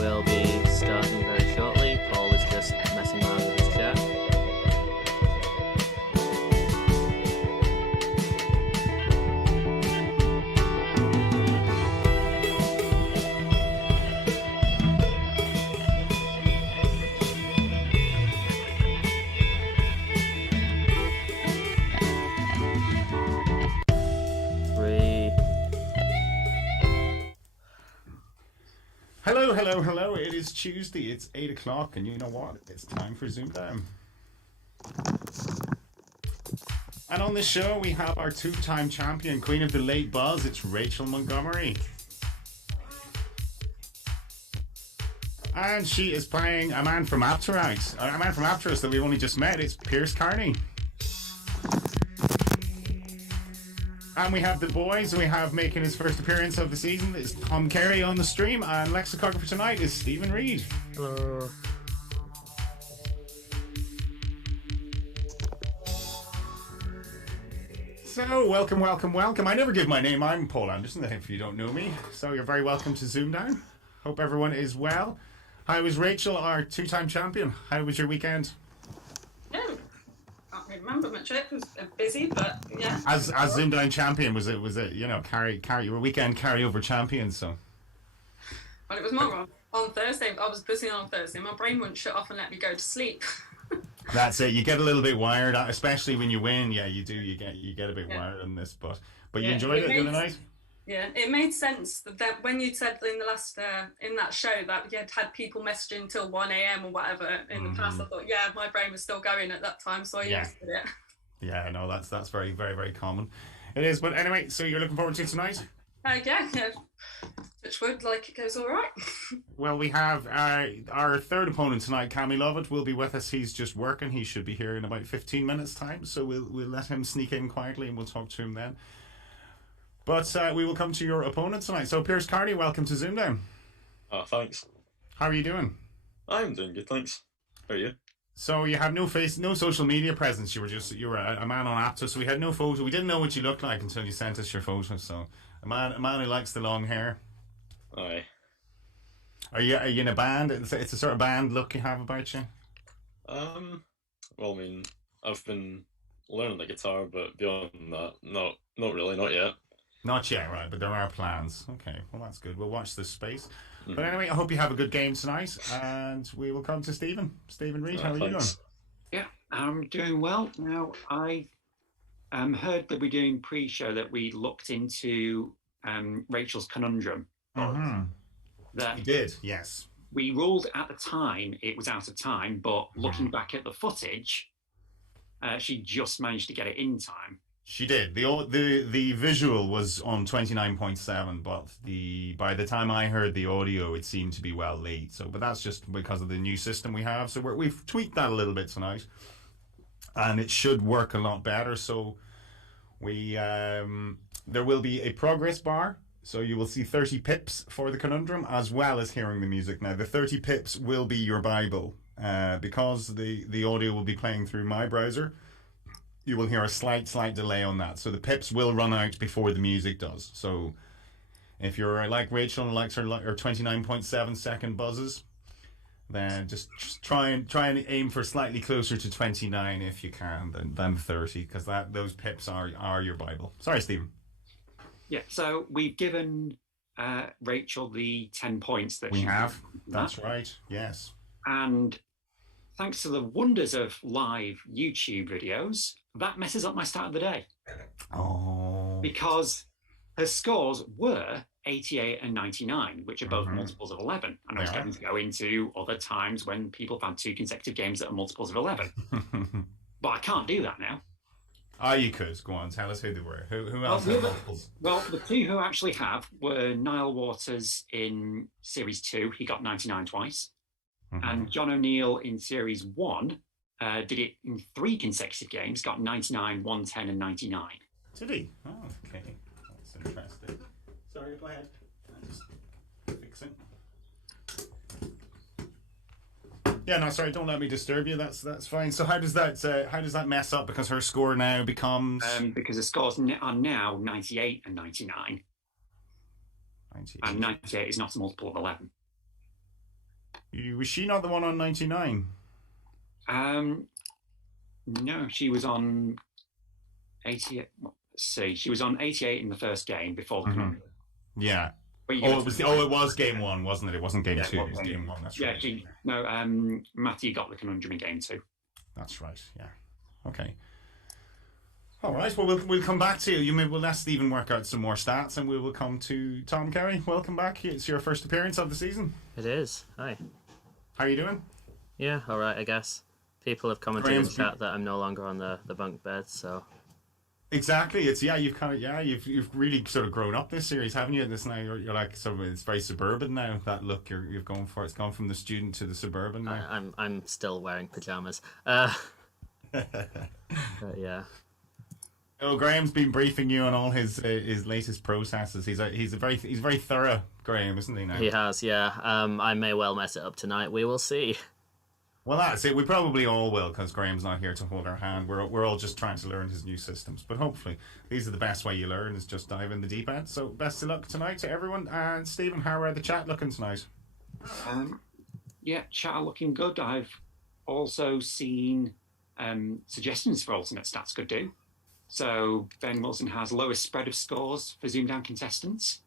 will be starting very shortly. Paul is just messing around with his chat. Hello. It is Tuesday. It's 8 o'clock, and you know what? It's time for ZoomDown. And on this show, we have our two-time champion, Queen of the Late Buzz. It's Rachael Montgomery. And she is playing a man from Apterous. A man from Apterous that we've only just met. It's Piaras Carney. And we have the boys. We have making his first appearance of the season is Tom Carey on the stream, and lexicographer tonight is Stephen Reid. Hello. So, welcome. I never give my name. I'm Paul Anderson, if you don't know me. So, you're very welcome to ZoomDown. Hope everyone is well. How was Rachael, our two-time champion? How was your weekend? Can't remember much of it. It was busy, but yeah. As ZoomDown champion, was it you were weekend carryover champion, so. Well, it was more on Thursday. I was busy on Thursday. My brain wouldn't shut off and let me go to sleep. That's it. You get a little bit wired, especially when you win. Yeah, you do. You get a bit wired on this, but you enjoyed it the other night. Yeah, it made sense that when you said in the last in that show that you had people messaging till 1 a.m. or whatever in the past, I thought, my brain was still going at that time, so I used it. Yeah, no, that's very, very, very common. It is, but anyway, so you're looking forward to tonight? Yeah. Touch wood, like it goes all right. Well, we have our third opponent tonight, Cammy Lovatt, will be with us. He's just working. He should be here in about 15 minutes' time, so we'll let him sneak in quietly and we'll talk to him then. But we will come to your opponent tonight. So, Piaras Carney, welcome to ZoomDown. Oh, thanks. How are you doing? I'm doing good, thanks. How are you? So you have no social media presence. You were a man on Apterous. So we had no photo. We didn't know what you looked like until you sent us your photo. So a man who likes the long hair. Aye. Are you in a band? It's a sort of band look you have about you. Well, I mean, I've been learning the guitar, but beyond that, not really, not yet. Not yet, right, but there are plans. Okay, well, that's good. We'll watch this space. But anyway, I hope you have a good game tonight, and we will come to Stephen. Stephen Reid, how are you doing? Yeah, I'm doing well. Now, I heard that we're doing pre-show that we looked into Rachael's conundrum. That You did, yes. We ruled at the time it was out of time, but looking back at the footage, she just managed to get it in time. She did. The visual was on 29.7, but by the time I heard the audio, it seemed to be well late. So, but that's just because of the new system we have. So we've tweaked that a little bit tonight, and it should work a lot better. So there will be a progress bar. So you will see 30 pips for the conundrum, as well as hearing the music. Now, the 30 pips will be your Bible, because the audio will be playing through my browser. You will hear a slight delay on that. So the pips will run out before the music does. So if you're like Rachael and likes her 29.7 second buzzes, then just try and aim for slightly closer to 29 if you can than 30, because those pips are your Bible. Sorry, Stephen. Yeah, so we've given Rachael the 10 points that we have. That's right. Yes. And thanks to the wonders of live YouTube videos, that messes up my start of the day. Oh. Because her scores were 88 and 99, which are both multiples of 11. And I was going to go into other times when people have had two consecutive games that are multiples of 11. But I can't do that now. Oh, you could. Go on, tell us who they were. Who else had multiples? Well, the two who actually have were Niall Waters in Series 2. He got 99 twice. And John O'Neill in Series 1 did it in 3 consecutive games, got 99, 110, and 99. Did he? Oh, okay. That's interesting. Sorry, go ahead. I'll just fix it. Yeah, no, sorry, don't let me disturb you. That's fine. So how does that mess up? Because her score now becomes... because the scores are now 98 and 99. 98. And 98 is not a multiple of 11. Was she not the one on 99? No, she was on 88. Let's see, she was on 88 in the first game before. Yeah. But you Oh, got it was to- it was game one, wasn't it? It wasn't game Yeah, two. it It was was game one. That's Yeah, right. Matthew got the conundrum in game 2. That's right. Yeah. Okay. All right. Well, we'll come back to you. We'll let Stephen work out some more stats, and we will come to Tom Kerry. Welcome back. It's your first appearance of the season. It is. Hi. How are you doing? Yeah, all right, I guess. People have commented in Graham's chat that I'm no longer on the bunk bed, so Exactly. It's you've really sort of grown up this series, haven't you? This now you're like sort of it's very suburban now. That look you've gone for. It's gone from the student to the suburban now. I'm still wearing pajamas. But yeah. Oh, Graham's been briefing you on all his latest processes. He's very thorough, Graham, isn't he now? He has, yeah. I may well mess it up tonight. We will see. Well, that's it. We probably all will, because Graham's not here to hold our hand. We're all just trying to learn his new systems. But hopefully, these are the best way you learn, is just dive in the deep end. So best of luck tonight to everyone. And Stephen, how are the chat looking tonight? Yeah, chat are looking good. I've also seen suggestions for alternate stats could do. So Ben Wilson has lowest spread of scores for ZoomDown contestants.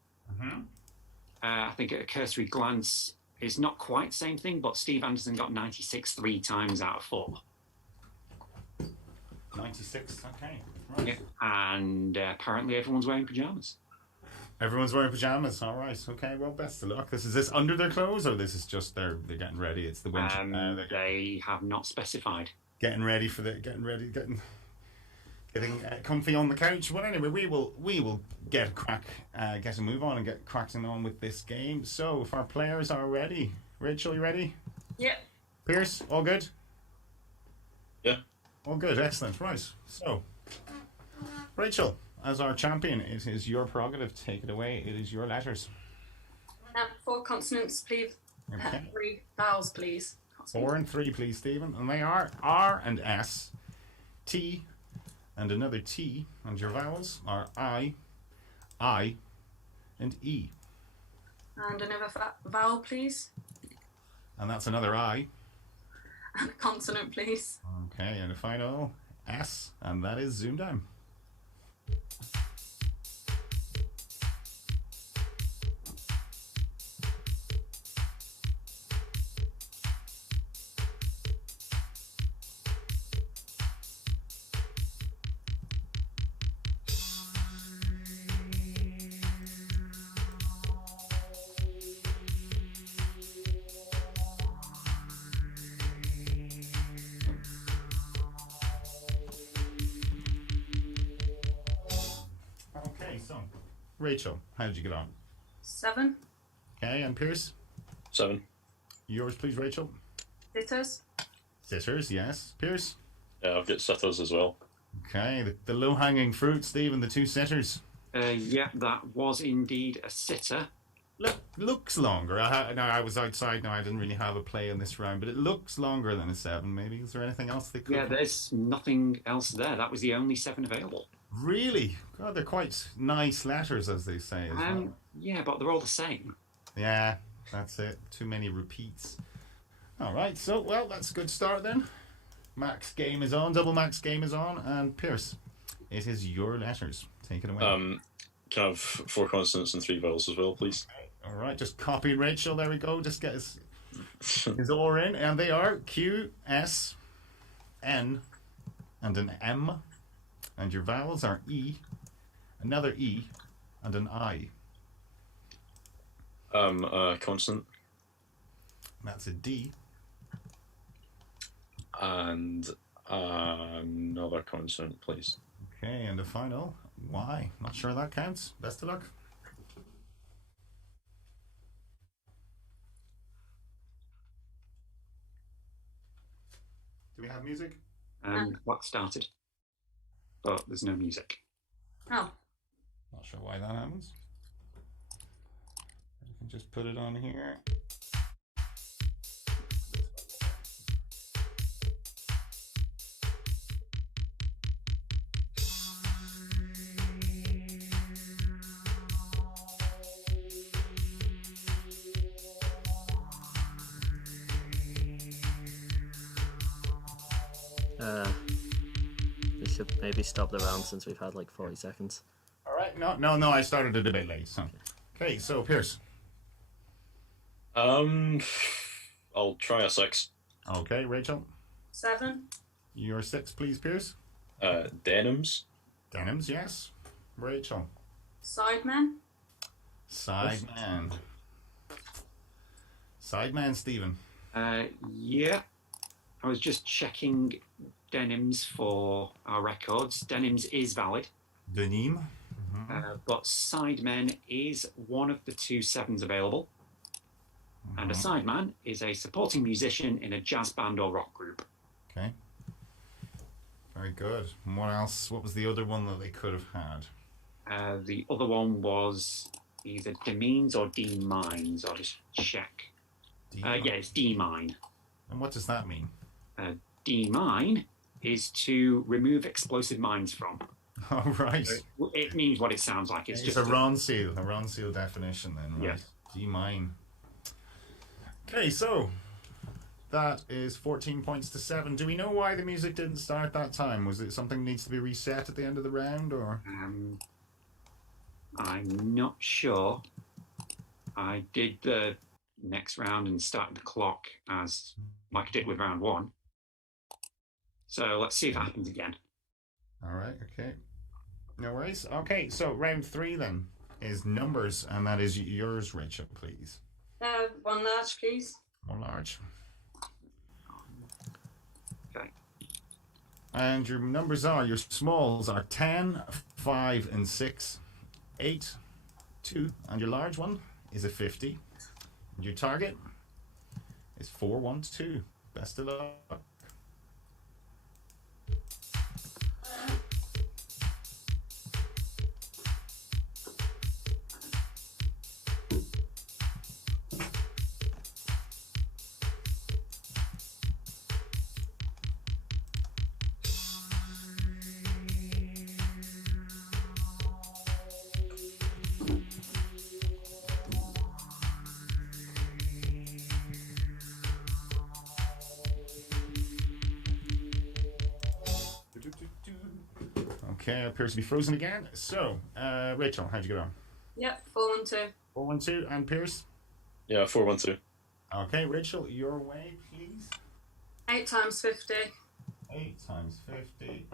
I think at a cursory glance, it's not quite the same thing, but Steve Anderson got 96 3 times out of 4. 96, okay. Right. Yeah. And apparently everyone's wearing pajamas. Everyone's wearing pajamas. All right. Okay. Well, best of luck. Is this under their clothes, or this is just they're getting ready? It's the winter. They have not specified. Getting ready, getting comfy on the couch. Well, anyway, we will get a move on and get cracking on with this game. So, if our players are ready, Rachel, you ready? Yep. Pierce, all good? Yeah. All good. Excellent. Right. So, Rachel, as our champion, it is your prerogative. Take it away. It is your letters. 4 consonants, please. Okay. 3 vowels, please. 4 and 3, please, Stephen. And they are R and S, T, and another T. And your vowels are I, and E. And another vowel, please. And that's another I. And a consonant, please. Okay, and a final S, and that is ZoomDown. Rachel, how did you get on? 7. Okay, and Pierce? 7. Yours, please, Rachel. Sitters. Sitters, yes. Pierce? Yeah, I've got sitters as well. Okay, the low-hanging fruit, Stephen, the 2 sitters. Yeah, that was indeed a sitter. Looks longer. I was outside now. I didn't really have a play in this round, but it looks longer than a 7, maybe. Is there anything else they could... Yeah, there's nothing else there. That was the only 7 available. Really? God, they're quite nice letters, as they say. As well. Yeah, but they're all the same. Yeah, that's it. Too many repeats. All right, so, well, that's a good start then. Max game is on, double max game is on, and Pierce, it is your letters. Take it away. Can I have 4 consonants and 3 vowels as well, please? All right, just copy Rachel. There we go. Just get his oar in, and they are Q, S, N, and an M. And your vowels are E, another E, and an I. Consonant. That's a D. And another consonant, please. Okay, and the final Y. Not sure that counts. Best of luck. Do we have music? What started? But there's no music. Oh. Not sure why that happens. I can just put it on here. We should maybe stop the round since we've had like 40 seconds. All right. No. I started it a bit late. So, okay. So Pierce. I'll try a 6. Okay, Rachel. 7. Your 6, please, Pierce. Denims. Denims, yes. Rachel. Sidemen. Sideman. Sideman, Stephen. Yeah. I was just checking denims for our records. Denims is valid. Denim. But sidemen is one of the 2 7s available. And a sideman is a supporting musician in a jazz band or rock group. Okay. Very good. And what else? What was the other one that they could have had? The other one was either demines or demines. I'll just check. Yeah, it's demine. And what does that mean? Demine is to remove explosive mines from. Oh, right. So it means what it sounds like. It's just a Ronseal definition then, right? Yes. Demine. Okay, so that is 14 points to 7. Do we know why the music didn't start that time? Was it something that needs to be reset at the end of the round, or? I'm not sure. I did the next round and started the clock as like I did with round 1. So let's see if it happens again. All right, okay. No worries. Okay, so round 3 then is numbers, and that is yours, Rachel, please. 1 large, please. 1 large. Okay. And your numbers are, your smalls are 10, 5, and 6, 8, 2, and your large one is a 50. And your target is 4, 1, 2. Best of luck. Okay, appears to be frozen again. So, Rachel, how'd you get on? Yep, 4, 1, 2. 4, 1, 2, and Pierce? Yeah, 4, 1, 2. Okay, Rachel, your way, please. 8 times 50. 8 times 50.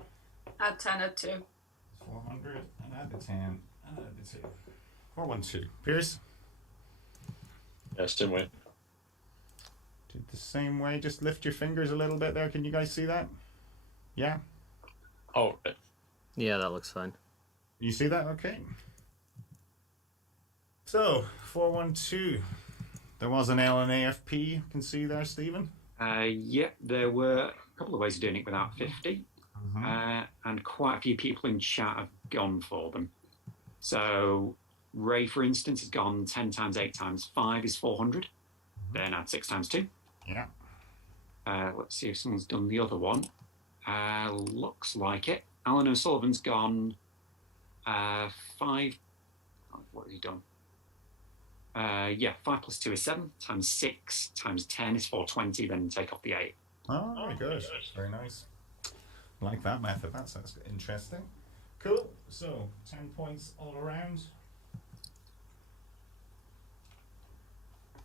Add 10, add 2. 400, and add the 10, and add the 2. 4, 1, 2. Pierce? Yeah, same way. Do it the same way. Just lift your fingers a little bit there. Can you guys see that? Yeah? Oh, right. Yeah, that looks fine. You see that? Okay. So, 4, 1, 2. There was an L and AFP. You can see there, Stephen? Yeah, there were a couple of ways of doing it without 50. And quite a few people in chat have gone for them. So, Ray, for instance, has gone 10 times 8 times 5 is 400. Then add 6 times 2. Yeah. Let's see if someone's done the other one. Looks like it. Alan O'Sullivan's gone 5. What has he done? Yeah, 5 plus 2 is 7, times 6 times 10 is 420, then take off the 8. Oh, very good. Very nice. Like that method. That's interesting. Cool. So, 10 points all around.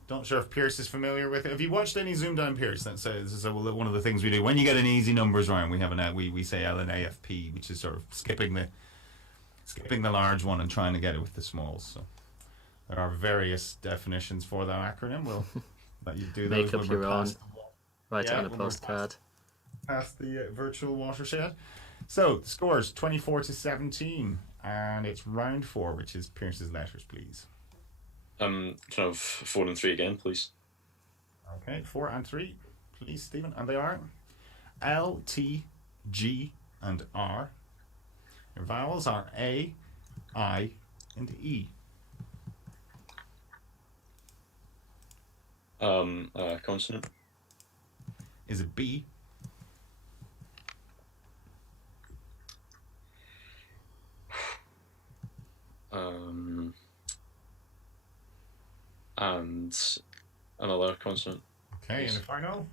Not sure if Pierce is familiar with it. Have you watched any ZoomDown, Pierce? This is one of the things we do. When you get an easy numbers round, we have we say LNAFP, which is sort of skipping the large one and trying to get it with the smalls. So there are various definitions for that acronym. We'll let you do those. Make up your own. Write it on a when we're postcard. past the virtual watershed. So scores 24 to 17, and it's round 4, which is Pierce's letters, please. Can I have 4 and 3 again, please? Okay, 4 and 3, please, Stephen. And they are L, T, G, and R. Your vowels are A, I, and E. Consonant. Is it B? And another consonant. Okay, and the final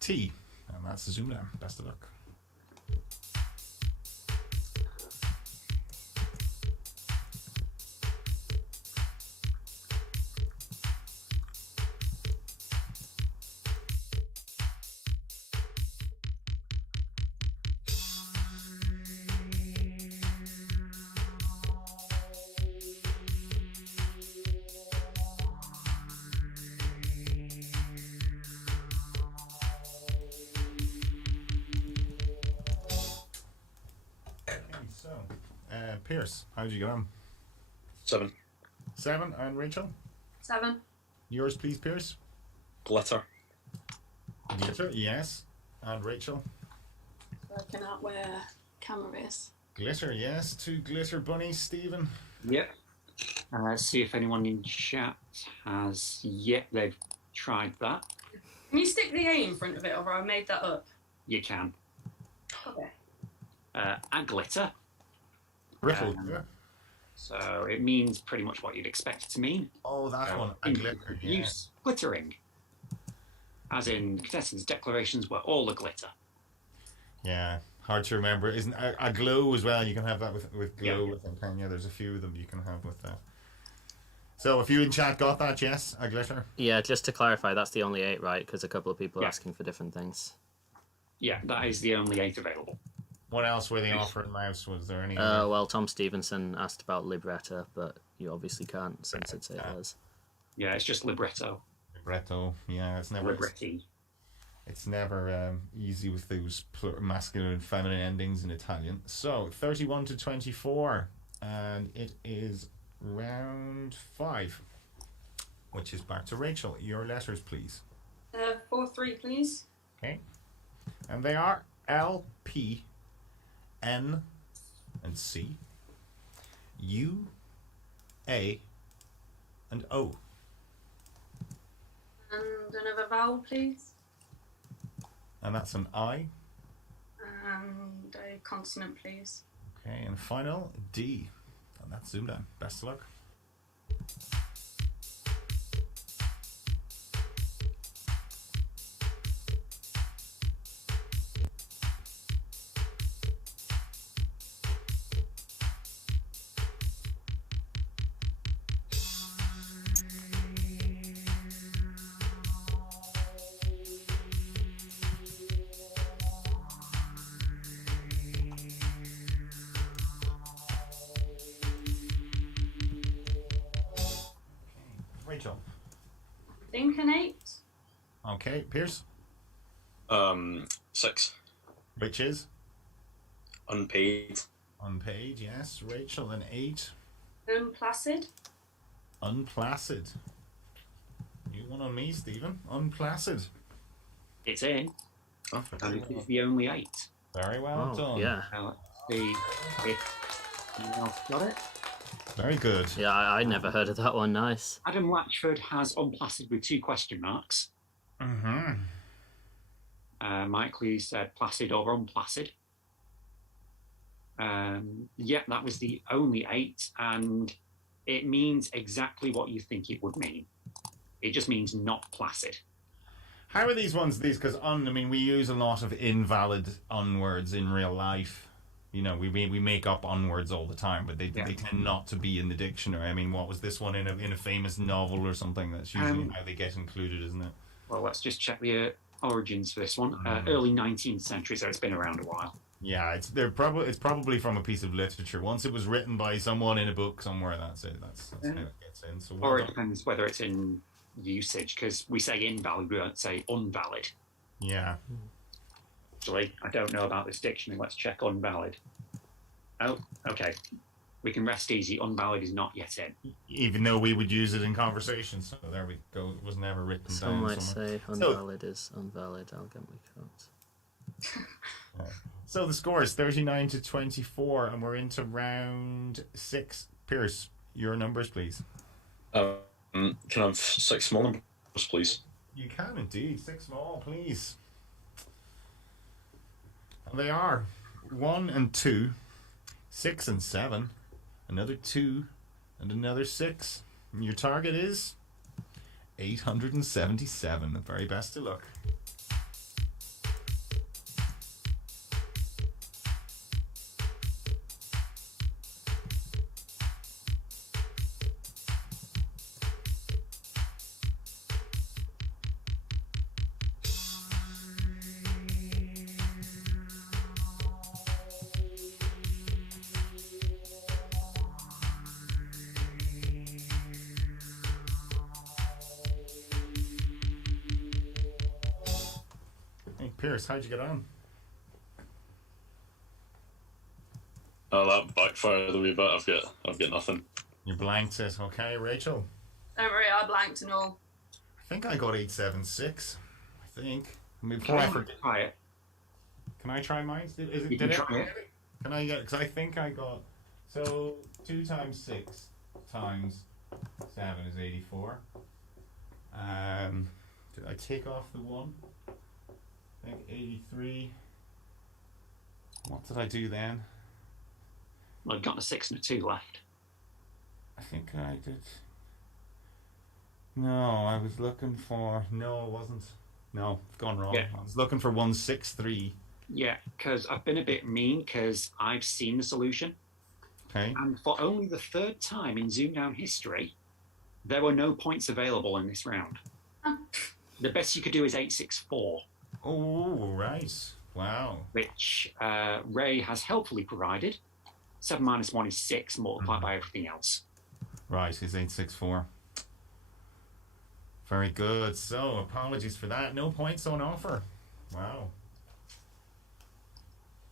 T. And that's the ZoomDown. Best of luck. Pierce, how did you get on? 7. 7, and Rachel? 7. Yours, please, Pierce. Glitter. Glitter, yes. And Rachel? Working out where camera is. Glitter, yes. 2 glitter bunnies. Stephen? Yep. Let's see if anyone in chat has. Yep, they've tried that. Can you stick the A in front of it, or I made that up? You can. Okay. A glitter. Brittle, yeah. So it means pretty much what you'd expect it to mean. Oh, that one. A glitter, yeah. Use glittering. As in, contestants' declarations were all a glitter. Yeah, hard to remember. Isn't a glow as well? You can have that with glow. Yeah. I think. Yeah, there's a few of them you can have with that. So if you in chat got that, yes, a glitter. Yeah, just to clarify, that's the only 8, right? Because a couple of people are Yeah. asking for different things. Yeah, that is the only 8 available. What else were they offering, Mouse? Was there any? Well, Tom Stevenson asked about libretta, but you obviously can't since it's 8 letters. Yeah, it's just libretto. Libretto. Yeah, it's never. Libretti. It's never easy with those masculine and feminine endings in Italian. So 31 to 24, and it is round 5, which is back to Rachel. Your letters, please. 4, 3, please. Okay, and they are L, P, N, and C, U, A, and O. And another vowel, please. And that's an I. And a consonant, please. Okay, and final D. And that's ZoomDown. Best of luck. Rachel. I think an 8. Okay, Pierce. 6. Which is? Unpaid. Unpaid, yes. Rachel, an 8. Unplacid. Unplacid. You one on me, Stephen. Unplacid. It's in, Oh, and it is the only 8. Very well Oh, done. yeah. Now, let's see if anyone else got it. Very good. Yeah, I'd never heard of that one. Nice. Adam Latchford has unplacid with 2 question marks. Mm-hmm. Mike Lee said placid or unplacid. Yeah, that was the only 8, and it means exactly what you think it would mean. It just means not placid. How are these ones? Because I mean, we use a lot of invalid unwords in real life. You know, we make up unwords all the time, but they tend not to be in the dictionary. I mean, what was this one in a famous novel or something? That's usually how they get included, isn't it? Well, let's just check the origins for this one. Early 19th century, so it's been around a while. Yeah, it's probably from a piece of literature. Once it was written by someone in a book somewhere, that's it. That's how it gets in. So well Or it done. depends whether it's in usage, because we say invalid, we don't say unvalid. Yeah. Actually, I don't know about this dictionary. Let's check unvalid. Oh, okay. We can rest easy. Unvalid is not yet in. Even though we would use it in conversation, so there we go. It was never written Some down might somewhere. say unvalid is unvalid. I'll get my coats. So the score is 39 to 24, and we're into round 6. Pierce, your numbers, please. Can I have 6 small numbers, please? You can indeed. 6 small, please. And they are 1 and 2, 6 and 7, another 2, and another 6. And your target is 877. The very best of luck. Hey, Pierce, how'd you get on? Oh, that backfired a wee bit. I've got nothing. You blanked it. Okay, Rachel. Don't worry, I blanked and all. I think I got 876. I think. Before I forget. Try it. Can I try mine? You can try it. Can I get? Because I think I got. So 2 times 6 times 7 is 84. Did I take off the 1? I think 83. What did I do then? Well, I've got a 6 and a 2 left. I think I did. No, I was looking for. No, it wasn't. No, it's gone wrong. Yeah. I was looking for 163. Yeah, because I've been a bit mean because I've seen the solution. Okay. And for only the 3rd time in ZoomDown history, there were no points available in this round. The best you could do is 864. Oh, right. Wow. Which Ray has helpfully provided. 7 minus 1 is 6, multiplied by everything else. Right, it's 864. Very good. So, apologies for that. No points on offer. Wow.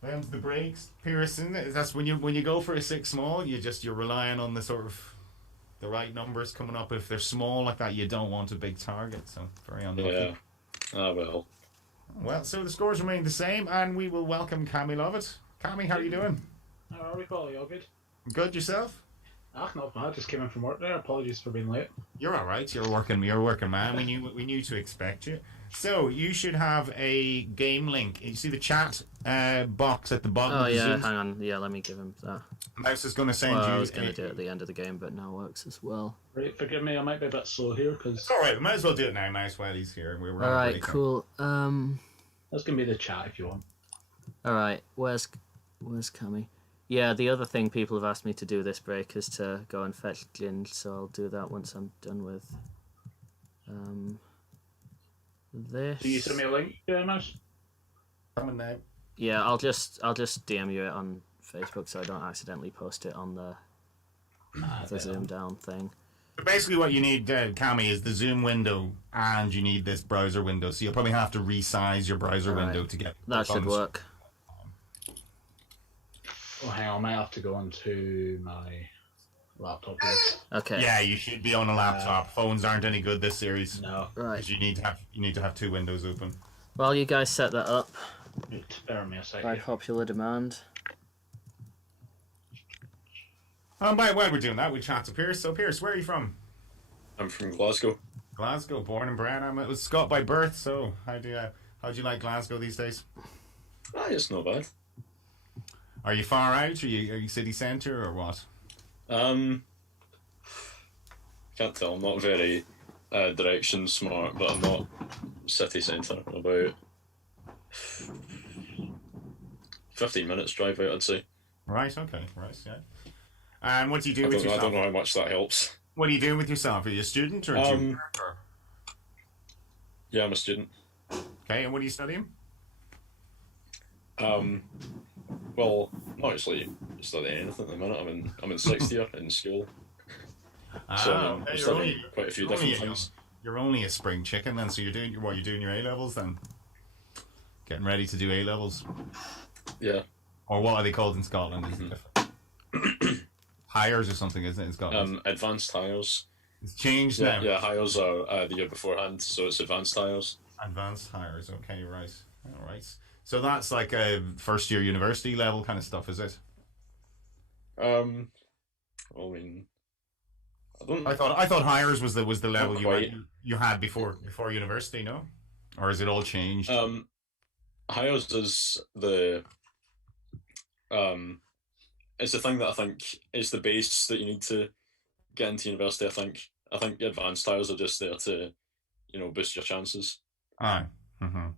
Them's the breaks, Pearson. That's when you go for a 6 small, you're relying on the sort of the right numbers coming up. If they're small like that, you don't want a big target. So very unlucky. Yeah. Ah, well. Well, so the scores remain the same, and we will welcome Cammy Lovatt. Cammy, how are you doing? How are we, Polly? All good? Good yourself? Not bad. Just came in from work there. Apologies for being late. You're all right. You're working, man. We knew to expect you. So you should have a game link. You see the chat box at the bottom. Oh of the yeah, Zoom? hang on. Yeah, let me give him that. Mouse is going to send Well, you. I was going to do it at the end of the game, but now works as well. Right, forgive me. I might be a bit slow here because It's all right. We might as well do it now, Mouse, while he's here. We're All right, cool. that's gonna be the chat if you want. All right, where's Cammy? Yeah, the other thing people have asked me to do this break is to go and fetch Glyn, so I'll do that once I'm done with this. Do you send me a link, Mouse? Coming now. Yeah, I'll just DM you it on Facebook so I don't accidentally post it on the ZoomDown thing. But basically, what you need, Cammy, is the Zoom window, and you need this browser window. So you'll probably have to resize your browser window to get that should work. Oh, hang on. I might have to go onto my laptop here. Okay. Yeah, you should be on a laptop. Phones aren't any good this series. No. Right. 'Cause you need to have 2 windows open. While you guys set that up, Right, bear with me a by second. popular demand. While we're doing that, we chat to Pierce. So, Pierce, where are you from? I'm from Glasgow. Glasgow, born and bred. I'm a Scot by birth. So, how do you like Glasgow these days? Ah, it's not bad. Are you far out? Are you city centre or what? Can't tell. I'm not very direction smart, but I'm not city centre. About 15 minutes drive out, I'd say. Right. Okay. Right. Yeah. And what do you do I with don't yourself? know how much that helps. What are you doing with yourself? Are you a student or a tutor? Yeah, I'm a student. Okay. And what are you studying? Well, not actually studying anything at the minute. I'm in 6th year in school. So I'm okay, studying quite a few different things. You're only a spring chicken then, so you're doing your A levels then. Getting ready to do A levels, Yeah. or what are they called in Scotland? Is it different? Hires or something, isn't it, in Scotland? Advanced hires. It's changed Yeah, now. yeah, hires are the year beforehand, so it's advanced hires. Advanced hires. Okay, right. All right. So that's like a first year university level kind of stuff, is it? Well, I mean, I thought hires was the level Not quite. you had before university, no? Or is it all changed? hires is it's the thing that I think is the base that you need to get into university. I think the advanced hires are just there to, boost your chances. Aye. Mm-hmm.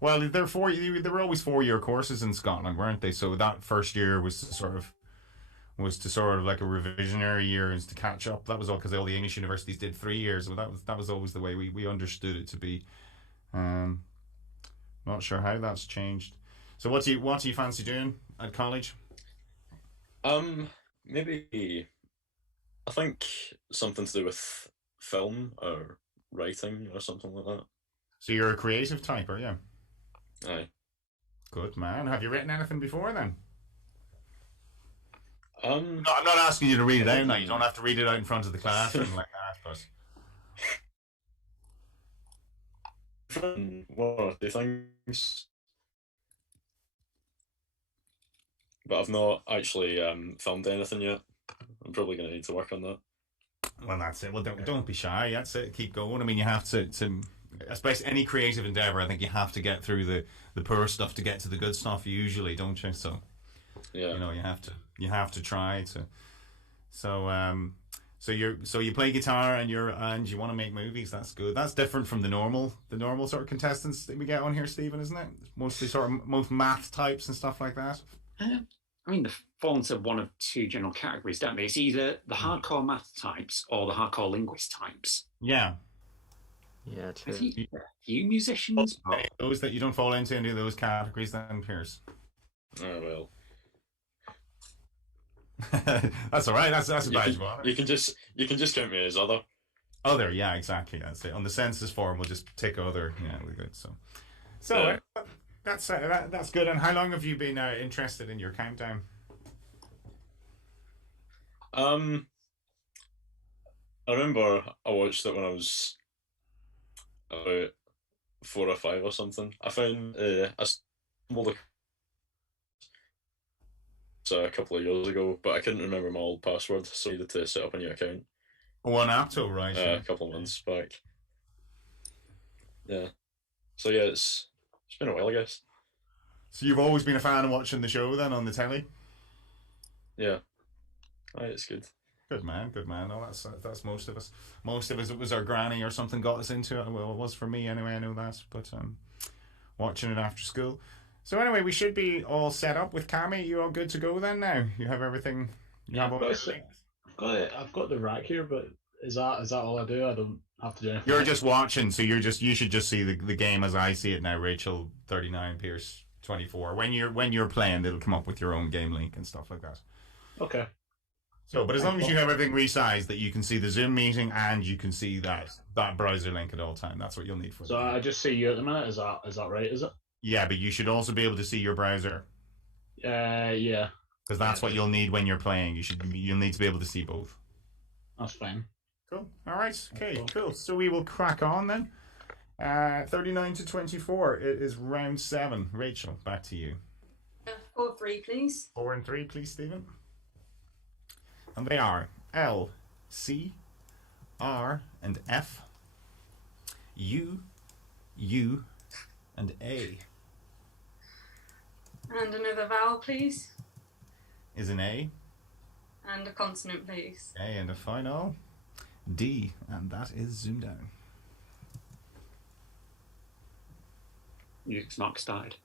Well, there were always 4-year courses in Scotland, weren't they? So that first year was to sort of like a revisionary year, is to catch up. That was all because all the English universities did 3 years. So that was always the way we understood it to be. Not sure how that's changed. So what do you fancy doing at college? Maybe I think something to do with film or writing or something like that. So you're a creative typer, yeah. Aye. Good man. Have you written anything before then? No, I'm not asking you to read it out now. You don't have to read it out in front of the class or anything like that. But one or two things, but I've not actually filmed anything yet. I'm probably going to need to work on that. well, that's it. Well, don't be shy. That's it. Keep going. I mean, you have to especially any creative endeavor. I think you have to get through the poor stuff to get to the good stuff. Usually, don't you? So Yeah, you know, you have to try to. So you play guitar and you want to make movies. That's good. That's different from the normal sort of contestants that we get on here, Stephen, isn't it? Mostly sort of most math types and stuff like that. I mean, they fall into one of two general categories, don't they? It's either the hardcore math types or the hardcore linguist types. Yeah. Yeah, I true. think a few musicians. Okay, those that you don't fall into any of those categories, then, Piers. oh well. That's all right. That's a badge of honor. You can just count me as other. Other, yeah, exactly. That's it. On the census form, we'll just tick other. Yeah, we're good. So that's good. And how long have you been interested in your countdown? I remember I watched it when I was about 4 or 5 or something. I found I stumbled a couple of years ago, but I couldn't remember my old password, so I needed to set up a new account. On Apto, right? A couple of months back. Yeah. So yeah, it's been a while, I guess. So you've always been a fan of watching the show then on the telly? Yeah. Right, it's good. Good man, good man. Oh, that's most of us. Most of us, it was our granny or something got us into it. Well, it was for me anyway. I know that, but watching it after school. So anyway, we should be all set up with Cammy. You all good to go then? Now you have everything. You have all everything. I've got the rack here, but is that all I do? I don't have to do anything. You're just watching, so you should just see the game as I see it now. Rachael 39, Pierce 24. When you're playing, it'll come up with your own game link and stuff like that. Okay. So, but as long as you have everything resized, that you can see the Zoom meeting and you can see that browser link at all time, that's what you'll need for. So I just see you at the minute. Is that right? Is it? Yeah, but you should also be able to see your browser. Yeah. Because that's what you'll need when you're playing. You'll need to be able to see both. That's fine. Cool. All right. Okay. Cool. So we will crack on then. 39 to 24. It is round 7. Rachael, back to you. 4-3, please. 4 and 3, please, Stephen. And they are L, C, R, and F, U, and A. And another vowel, please. Is an A. And a consonant, please. A and a final D, and that is ZoomDown. Music's not started.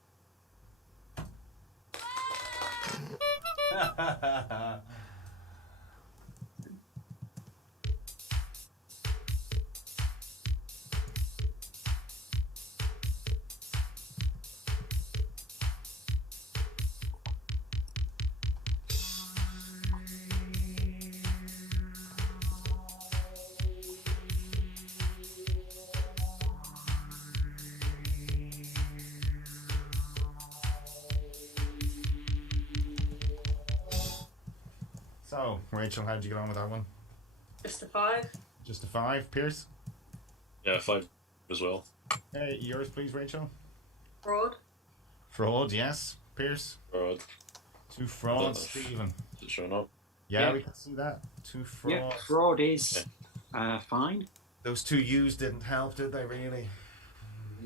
So, Rachael, how did you get on with that one? Just a 5. Just a 5, Pierce? Yeah, 5 as well. Hey, yours, please, Rachael. Fraud. Fraud, yes. Pierce? Fraud. 2 frauds, Stephen. Is it showing up? Yeah, Yeah. we can see that. 2 frauds. Yeah, fraud is fine. Those 2 U's didn't help, did they, really?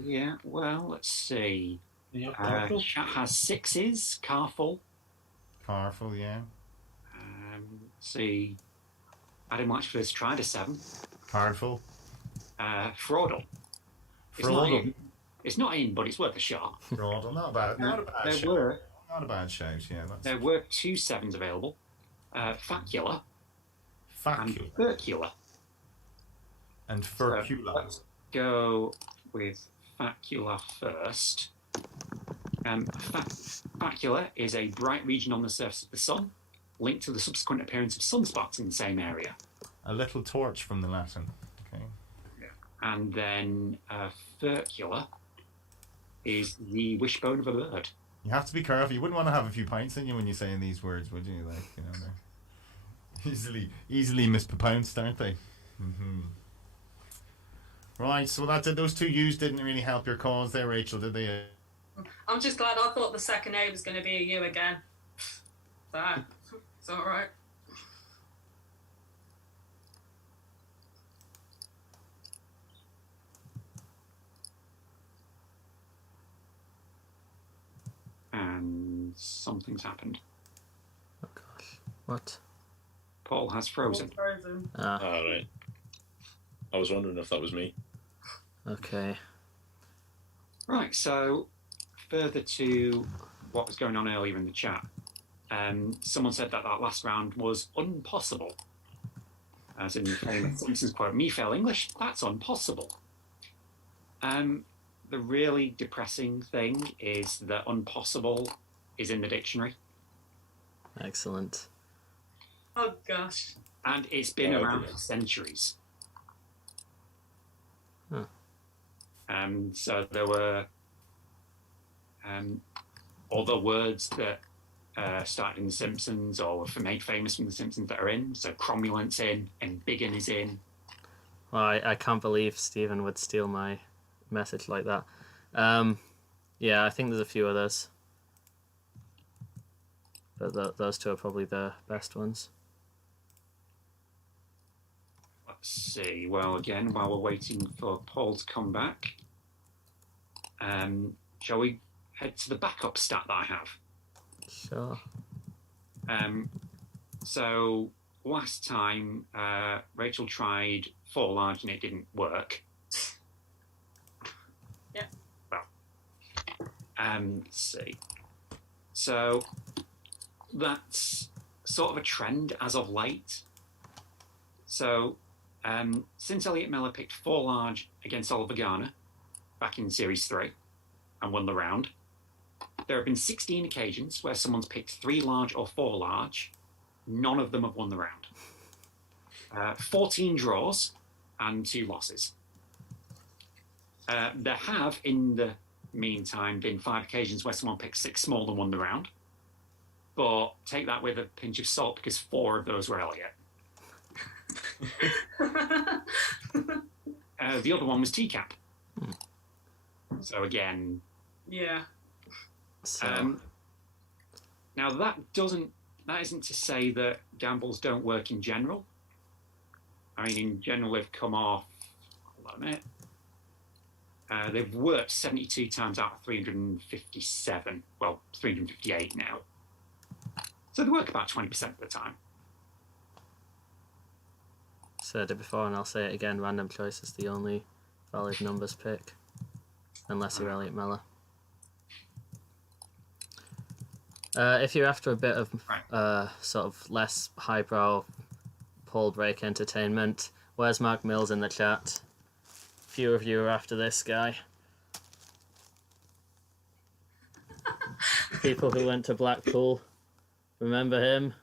Yeah, well, let's see. Yeah. Chat has 6s, carful. Powerful, yeah. Let's see. Adam Watch first tried a 7. Hardful. Fraudle. Fraudle. It's not in, but it's worth a shot. Fraudle, not bad. Not a bad shout. Not a bad shout, yeah. There were 2 7s available. Facula and Facula. Furcula. And Furcula. Let's go with Facula first. Facula is a bright region on the surface of the sun, linked to the subsequent appearance of sunspots in the same area. A little torch from the Latin. Okay. And then Furcula is the wishbone of a bird. You have to be careful. You wouldn't want to have a few pints in you when you're saying these words, would you? Like, you know, they're easily mispronounced, aren't they? Right, so that did. Those two U's didn't really help your cause there, Rachel, did they? I'm just glad. I thought the second A was going to be a U again. So it's all right. And something's happened. Oh gosh. What? Paul has frozen. Frozen. Ah, All right. I was wondering if that was me. okay. Right, so further to what was going on earlier in the chat, someone said that last round was impossible. As in the famous Simpsons quote, "Me fail English? That's impossible." The really depressing thing is that impossible is in the dictionary. Excellent. Oh gosh. And it's been Oh, around yeah. for centuries. Huh. So there were other words that started in The Simpsons or were made famous from The Simpsons that are in. So cromulent's in, and biggin is in. Well, I can't believe Stephen would steal my message like that. Yeah, I think there's a few others. But those two are probably the best ones. Let's see. Well, again, while we're waiting for Paul to come back, shall we head to the backup stat that I have? Sure. So last time, Rachel tried 4 large and it didn't work. Yeah. Well, let's see. So that's sort of a trend as of late. So since Elliot Miller picked 4 large against Oliver Garner back in Series 3 and won the round, there have been 16 occasions where someone's picked 3 large or 4 large. None of them have won the round. 14 draws and 2 losses. There have, in the meantime, been 5 occasions where someone picked 6 small and won the round. But take that with a pinch of salt because 4 of those were Elliot. The other one was Teacap. So again, Yeah. So, now that isn't to say that gambles don't work in general. I mean, in general, they've come off. Hold on a minute. They've worked 72 times out of 357. Well, 358 now. So they work about 20% of the time. said it before and I'll say it again, random choice is the only valid numbers pick. Unless you're Elliot Miller. If you're after a bit of sort of less highbrow Paul break entertainment, where's Mark Mills in the chat? Few of you are after this guy. People who went to Blackpool, remember him?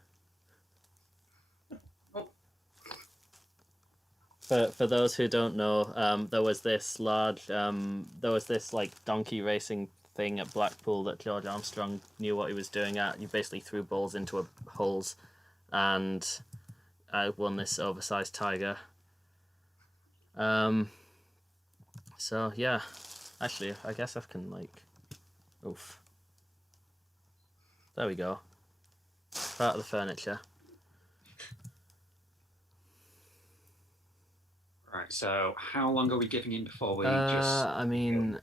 For those who don't know, there was this large, like donkey racing thing at Blackpool that George Armstrong knew what he was doing at. You basically threw balls into holes, and I won this oversized tiger. So yeah, actually, I guess I can oof. There we go. Part of the furniture. Right, so how long are we giving him before we I mean,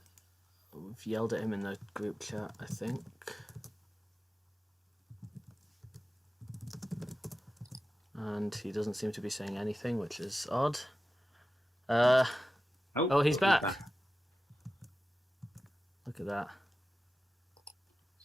we've yelled at him in the group chat, I think. And he doesn't seem to be saying anything, which is odd. Oh, he's back. Look at that.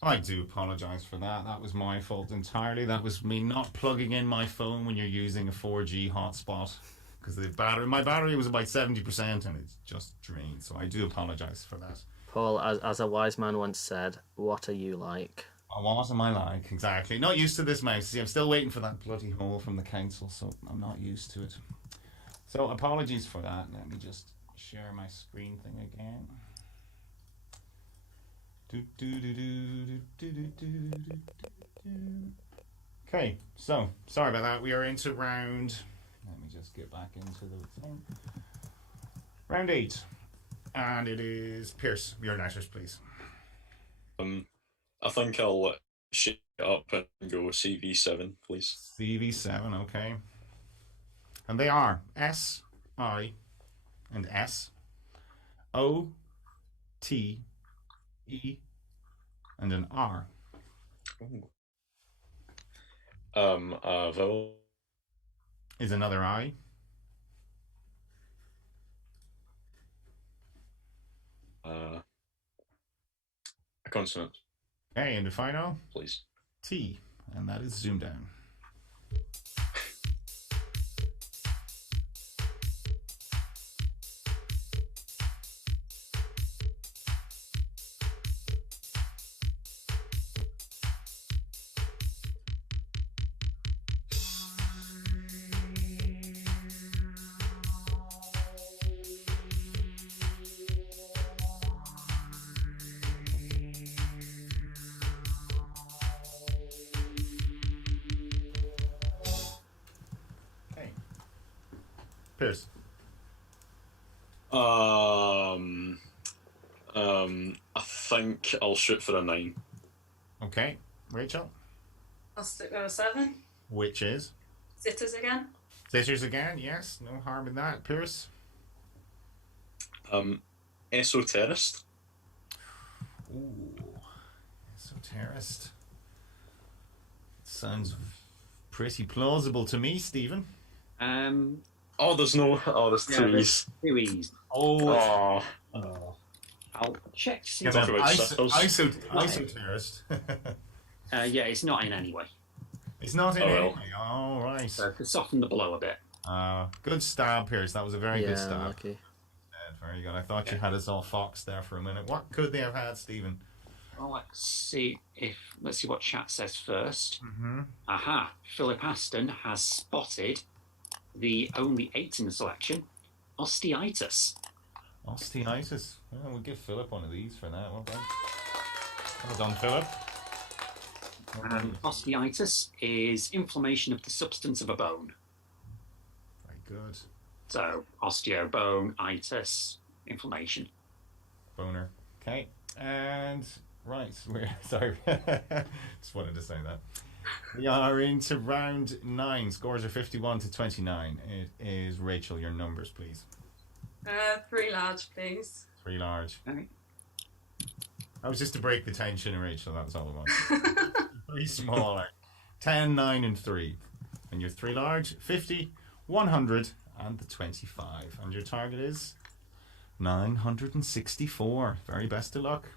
I do apologise for that. That was my fault entirely. That was me not plugging in my phone when you're using a 4G hotspot. Because my battery was about 70% and it's just drained. So I do apologise for that. Paul, as a wise man once said, what are you like? What am I like? Exactly. Not used to this mouse. See, I'm still waiting for that bloody hole from the council, so I'm not used to it. So apologies for that. Let me just share my screen thing again. Okay, so sorry about that. We are into round. Let me just get back into the thing. Round 8, and it is Pierce. Your letters, please. I think I'll shake it up and go CV7, please. CV7, okay. And they are S, I, and S, O, T, E, and an R. Vowel is another I. A consonant. Okay, and the final? Please. T, and that is ZoomDown. Piers. I think I'll shoot for a 9. Okay, Rachel. I'll stick with a 7. Which is? Zitters again. Zitters again, yes, no harm in that. Piers. Esoterist. Ooh, esoterist. Sounds pretty plausible to me, Stephen. There's two E's. 2 E's. Oh. I'll check to see. Talk about Isoterist. Yeah, it's not in any way. It's not in any way. All right. So to soften the blow a bit. Good stab, Piers. That was a very good stab. Lucky. Very good. I thought you had us all foxed there for a minute. What could they have had, Stephen? Well, let's see what chat says first. Mm-hmm. Aha! Philip Aston has spotted the only 8 in the selection, osteitis. Osteitis. Well, we'll give Philip one of these for that. Well done. Well done, Philip. And osteitis is inflammation of the substance of a bone. Very good. So osteo, bone, itis, inflammation. Boner. Okay. And right, we're sorry. Just wanted to say that. We are into round 9. Scores are 51 to 29. It is Rachel. Your numbers, please. 3 large, please. 3 large. Okay. That was just to break the tension, Rachel. That's all it was. 3 smaller. 10, 9, and 3. And your 3 large, 50, 100, and the 25. And your target is 964. Very best of luck.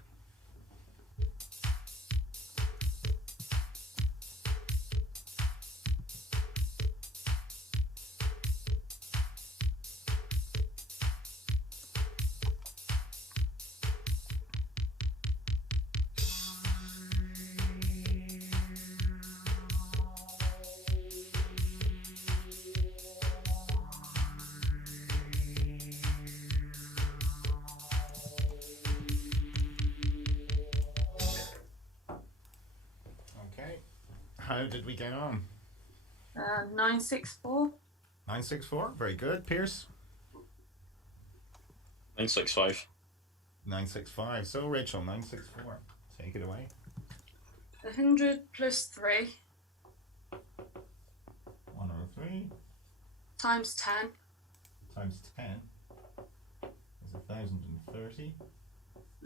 How did we get on? 964. 964. Very good. Pierce? 965. 965. So, Rachel, 964. Take it away. 100 plus 3 103 times 10 times 10 is 1,030.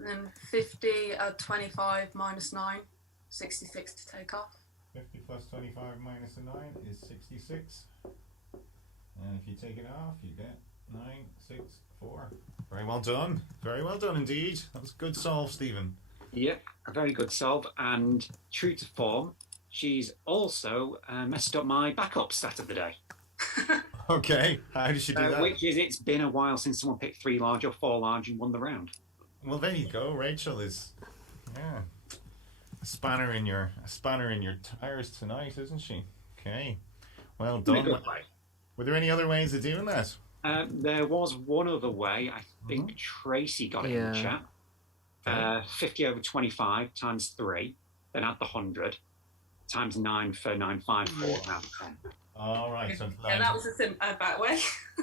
and then 50 at 25 minus 9, 66 to take off. 50 plus 25 minus a 9 is 66. And if you take it off, you get 964. Very well done. Very well done indeed. That was a good solve, Stephen. Yep, a very good solve. And true to form, she's also messed up my backup stat of the day. Okay, how did she do that? Which is, it's been a while since someone picked 3 large or 4 large and won the round. Well, there you go. Rachel is, a spanner in your tires tonight, isn't she? Okay, well done. Were there any other ways of doing that? There was one other way. I think Tracy got it in the chat. 50 over 25 times 3, then add the 100, times 9 for 954 out of 10. All right. So Yeah, that was a bad way.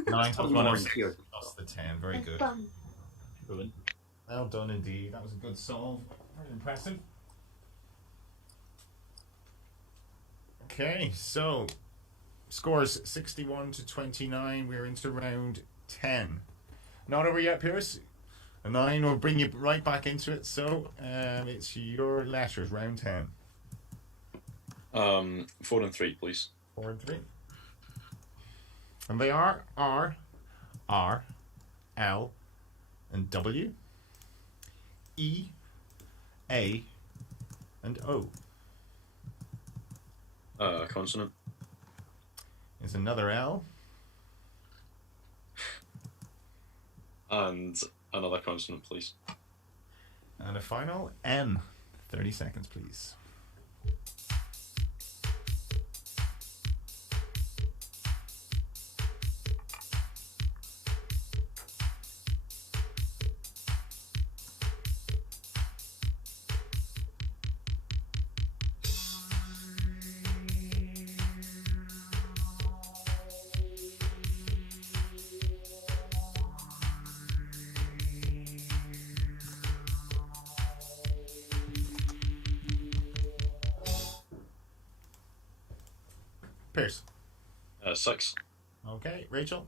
9 plus More 106 intuitive. plus the 10. Very good. Brilliant. Well done indeed. That was a good solve. Very impressive. Okay, so scores 61 to 29. We're into round 10. Not over yet, Piaras. A 9 will bring you right back into it. So it's your letters, round 10. 4 and 3, please. 4 and 3. And they are R, L, and W, E, A, and O. Consonant. There's another L. And another consonant, please. And a final N. 30 seconds, please. Pierce. 6. Okay, Rachel.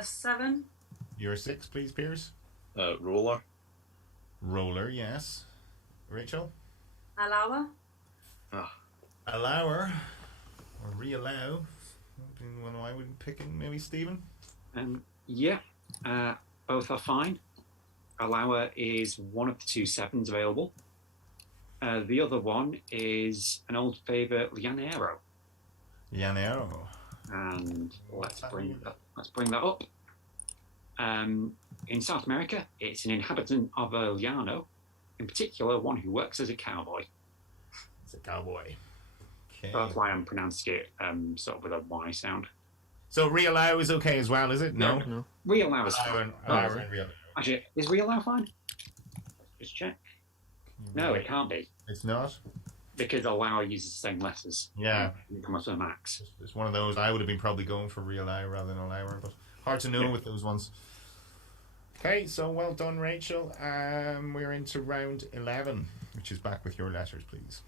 7. You're 6, please, Pierce. Roller. Roller, yes. Rachel. Allower. Allower. Or re-allow. One I would be picking, maybe Stephen. Yeah, both are fine. Allower is one of the 2 sevens available. The other one is an old favourite, Llanero. Llanero. And let's bring that up. In South America, it's an inhabitant of a llano, in particular one who works as a cowboy. It's a cowboy. Okay. That's why I'm pronouncing it sort of with a Y sound. So re-allow is okay as well, is it? No. No. Reallow is Allow fine. and re-allow. Actually, is reallow fine? Just check. No, it can't be, It's not. because allow uses the same letters. Yeah. You come up to a max. It's one of those. I would have been probably going for re-allow rather than allower, but hard to know with those ones. Okay, so well done, Rachel. We're into round 11, which is back with your letters, please.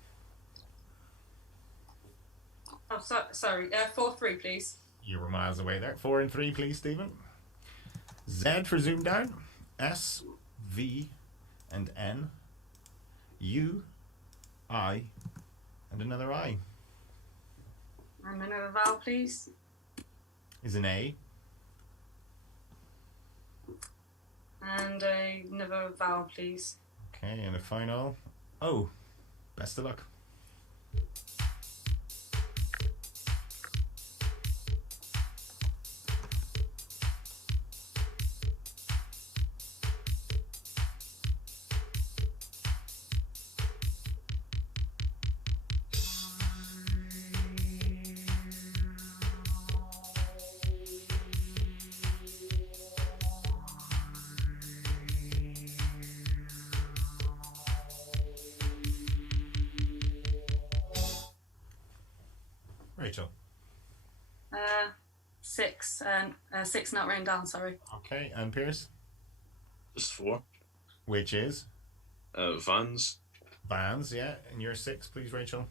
Oh, sorry. 4-3, please. You were miles away there. 4 and 3, please, Stephen. Z for ZoomDown. S, V, and N. U, I, and another I. And another vowel, please. Is an A. And another vowel, please. Okay, and a final O. Best of luck. Rachel. 6. 6 not written down, sorry. Okay, and Pierce, Just 4. which is Vans. Vans, yeah. And you're 6, please, Rachel.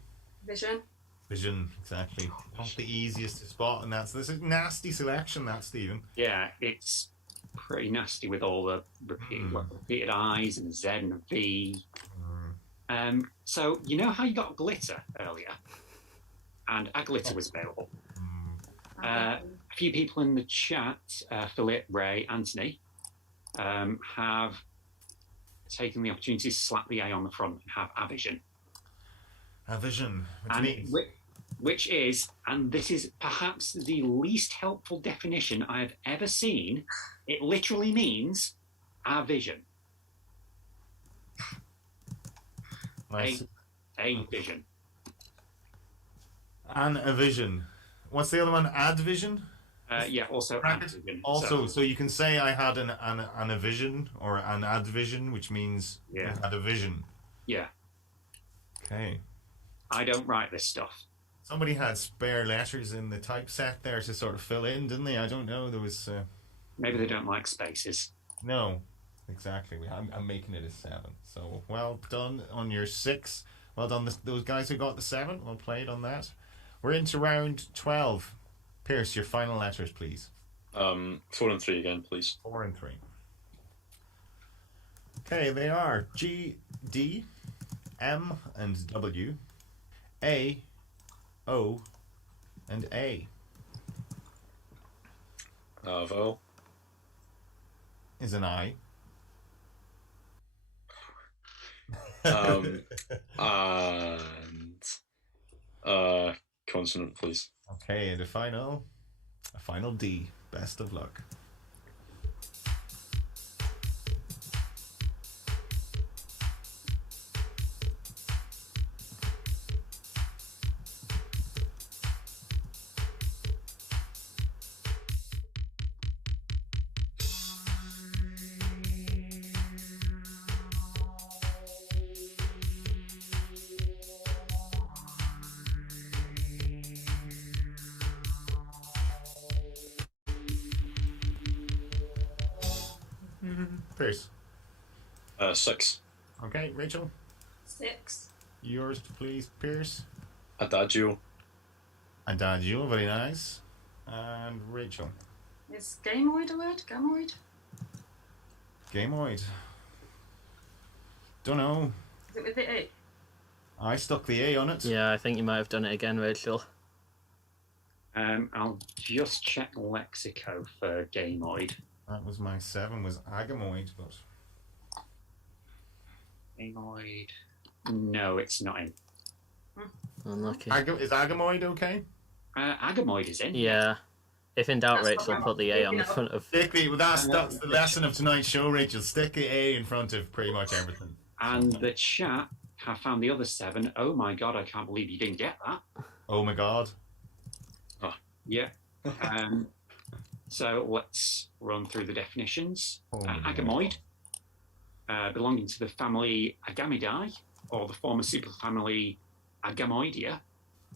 Vision. Vision, exactly. Not the easiest to spot, and this is a nasty selection, that, Stephen. Yeah, it's pretty nasty with all the repeated I's and a Z and a V. So you know how you got glitter earlier? And a glitter was available. A few people in the chat, Philip, Ray, Anthony, have taken the opportunity to slap the A on the front and have a vision. A vision, which And means... which is, and this is perhaps the least helpful definition I have ever seen, it literally means a vision. Nice. A vision. And a vision. What's the other one? Ad vision? Yeah, also Bracket. advision. Also, so you can say I had an vision or an advision, which means you Yeah. had a vision. Yeah, Okay. I don't write this stuff. Somebody had spare letters in the typeset there to sort of fill in, didn't they? I don't know. There was Maybe they don't like spaces. no, exactly. I'm making it a 7. So well done on your 6. Well done, those guys who got the 7. Well played on that. We're into round 12. Pierce, your final letters, please. 4 and 3 again, please. 4 and 3. Okay, they are G, D, M, and W, A, O, and A. Vowel. Is an I. And consonant, please. Okay, and a final D. Best of luck. Pierce. 6. Okay, Rachel. 6. Yours, please, Pierce. Adagio. Adagio, very nice. And Rachel. Is gamoid a word? Gamoid? Gameoid. Don't know. Is it with the A? I stuck the A on it. Yeah, I think you might have done it again, Rachel. I'll just check Lexico for gamoid. That was my 7, was agamoid, but Gamoid. No, it's not in. Unlucky. Is agamoid okay? Agamoid is in. Yeah. If in doubt, That's Rachel, not put the A on the right. front of. That's the lesson of tonight's show, Rachel. Stick the A in front of pretty much everything. And the chat have found the other 7. Oh my god, I can't believe you didn't get that. Oh my god. Yeah. So let's run through the definitions. Oh my Agamoid, belonging to the family Agamidae, or the former superfamily Agamoidea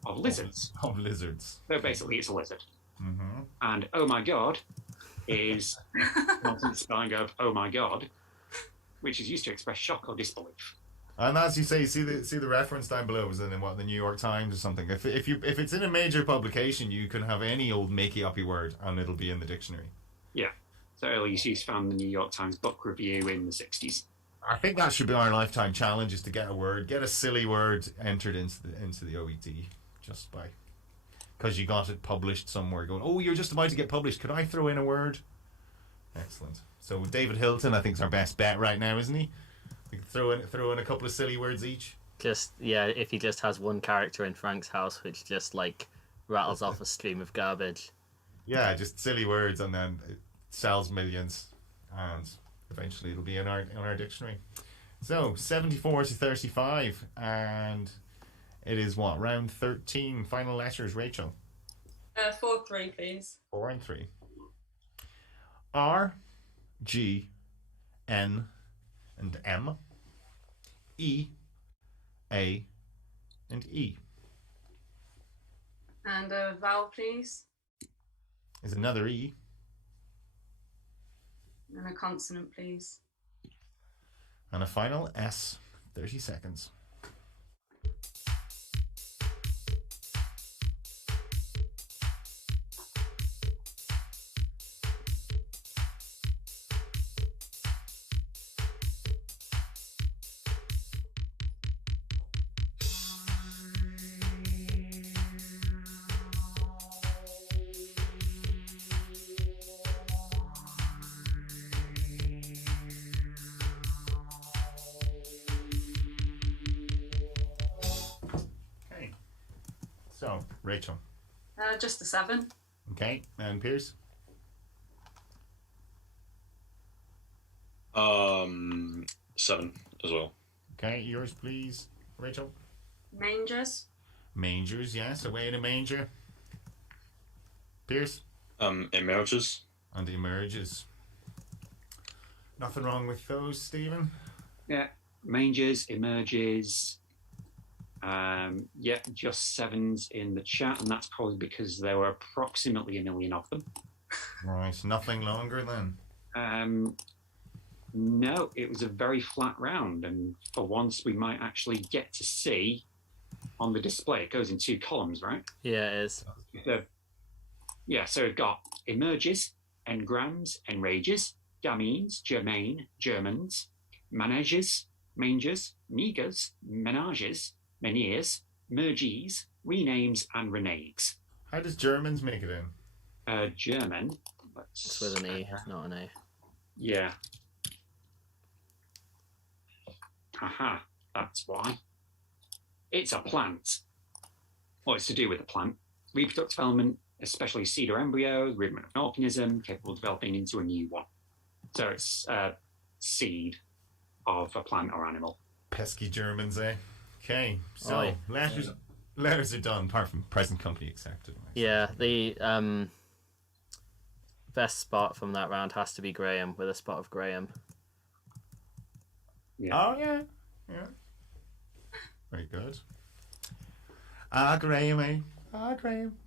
of lizards. Of lizards. So basically, it's a lizard. Mm-hmm. And oh my god is constant spelling of oh my god, which is used to express shock or disbelief. And as you say, see the reference down below was in the New York Times or something. If it's in a major publication, you can have any old makey-uppy word and it'll be in the dictionary. Yeah. So early use found in the New York Times book review in the 60s. I think that should be our lifetime challenge: is to get a silly word entered into the OET just by because you got it published somewhere. Going, oh, you're just about to get published. Could I throw in a word? Excellent. So David Hilton, I think, is our best bet right now, isn't he? We can throw in a couple of silly words each. Just, yeah, if he just has one character in Frank's house which just, like, rattles off a stream of garbage. Yeah, just silly words, and then it sells millions, and eventually it'll be in our dictionary. So 74 to 35, and it is what, round 13. Final letters, Rachel. 4, 3, please. 4 and 3. R, G, N, and M, E, A, and E. And a vowel, please. Is another E. And a consonant, please. And a final S. 30 seconds. So, Rachel. Just a 7. Okay, and Pierce. 7 as well. Okay, yours please, Rachel. Mangers. Mangers, yes, away in a manger. Pierce. Emerges. And emerges. Nothing wrong with those, Stephen? Yeah, ranges, emerges. Yeah, just 7s in the chat, and that's probably because there were approximately 1 million of them. Right, nothing longer then. No, it was a very flat round, and for once we might actually get to see on the display. It goes in 2 columns, right? Yeah, it is. Yeah, so we've got emerges, engrams, enrages, gamines, germain, germans, manages, mangers, megers, menages, menhirs, merges, renames, and renagues. How does Germans make it in? German. It's with an E, not an A. Yeah. Aha, that's why. It's a plant. Well, it's to do with a plant. Reproductive element, especially seed or embryo, rudiment of an organism, capable of developing into a new one. So it's a seed of a plant or animal. Pesky Germans, eh? Okay, so Aye. letters are done, apart from present company accepted. Yeah, the best spot from that round has to be Graham, with a spot of Graham. Yeah. Oh, yeah. Yeah. Very good. Graham, eh? Graham.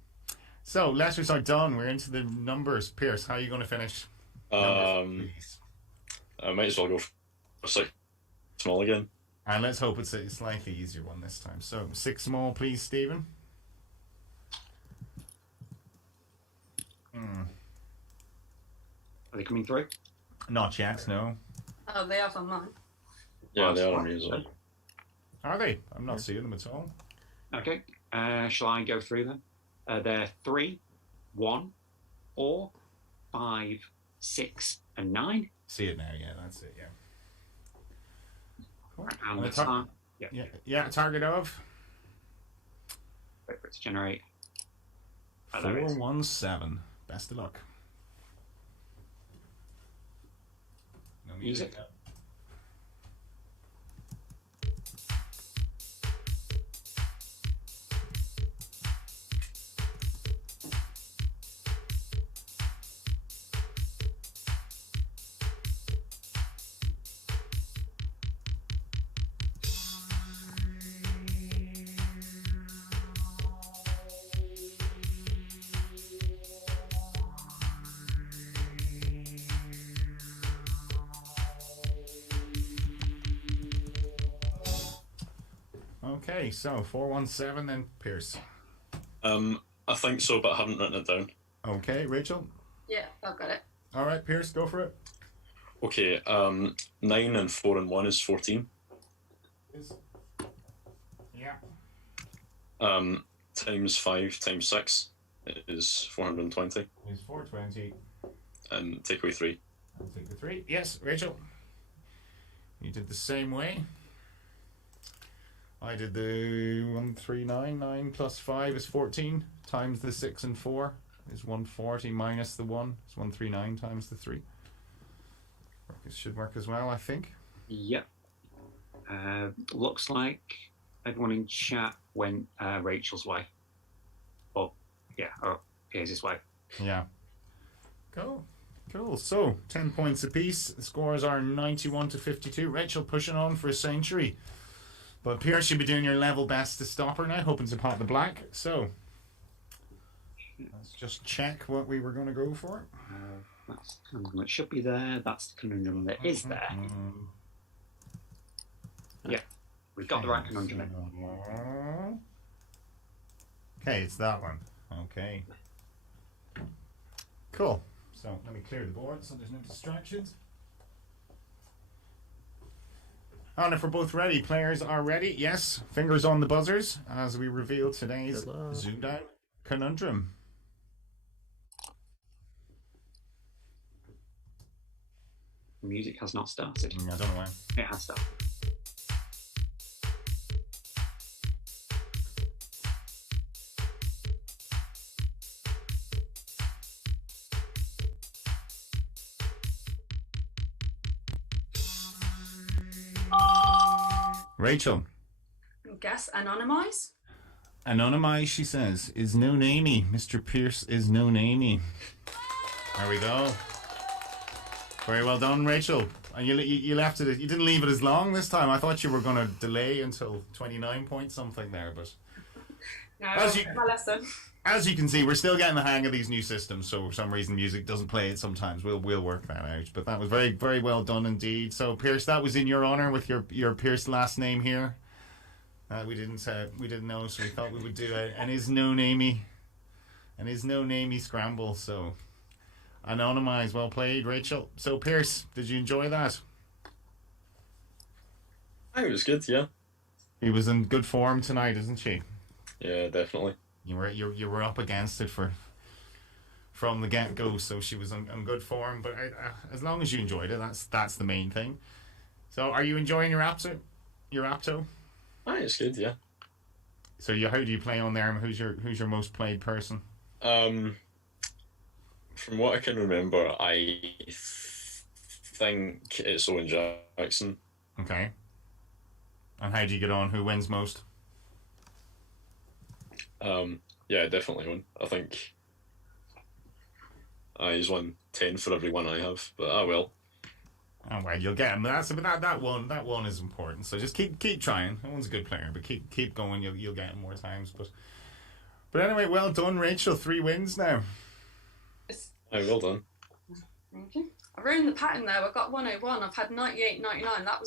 So, letters are done. We're into the numbers. Pierce, how are you going to finish? Numbers, please. I might as well go for 6 small again. And let's hope it's a slightly easier one this time. So, 6 small, please, Stephen. Are they coming through? Not yet, no. Oh, they have on mine. Yeah, they are on me as well. Are they? I'm not seeing them at all. Okay. Shall I go through them? They're 3, 1, 4, 5, 6, and 9. See it now, yeah, that's it, yeah. Cool. And And the the tar- time. yeah, target of? Wait for it to generate. Oh, there it is. 417. Best of luck. No Music. yet. Okay, so 417 then Pierce. I think so, but I haven't written it down. Okay, Rachel. Yeah, I've got it. All right, Pierce, go for it. Okay, 9 and 4 and 1 is 14. Yeah. Times 5 times 6 is 420. Is 420. And take away 3. I'll take the 3. Yes, Rachel. You did the same way. I did the 139. 9 plus 5 is 14. Times the 6 and 4 is 140 minus the 1 is 139 times the 3. It should work as well, I think. Yep. Looks like everyone in chat went Rachel's way. Oh, yeah, or Piers' way. Yeah. Cool. So, 10 points apiece. The scores are 91 to 52. Rachel pushing on for a century. But Pierce should be doing your level best to stop her now, hoping to pot the black. So, let's just check what we were going to go for. That's the conundrum that should be there. That's the conundrum that is there. Yeah, we've got the right conundrum in. Okay, it's that one. Okay. Cool. So, let me clear the board so there's no distractions. And if we're both ready, players are ready. Yes, fingers on the buzzers as we reveal today's ZoomDown conundrum. The music has not started. I don't know why. It has started. Rachel. Guess anonymize. Anonymized, she says, is no namey. Mr. Pierce is no namey. There we go. Very well done, Rachel. And you left it. You didn't leave it as long this time. I thought you were going to delay until 29 point something there, but No, my lesson. as you can see, we're still getting the hang of these new systems. So for some reason, music doesn't play it sometimes. We'll work that out. But that was very, very well done indeed. So Pierce, that was in your honor with your Pierce last name here. We didn't know, so we thought we would do it. And his no namey scramble. So anonymized, well played, Rachel. So Pierce, did you enjoy that? I think it was good. Yeah. He was in good form tonight, isn't she? Yeah, definitely. You were up against it from the get go, so she was on good form. But as long as you enjoyed it, that's the main thing. So, are you enjoying your Apto? I think it's good. Yeah. So, how do you play on there? Who's your most played person? From what I can remember, I think it's Owen Jackson. Okay. And how do you get on? Who wins most? Yeah, definitely one. I think he's won 10 for every one I have, but I will. Oh well, you'll get him. That one is important. So just keep trying. That one's a good player, but keep going. You'll get him more times. But anyway, well done, Rachel. 3 wins now. Oh, well done. Thank you. I ruined the pattern there. I got 101. I've had 98, 99. I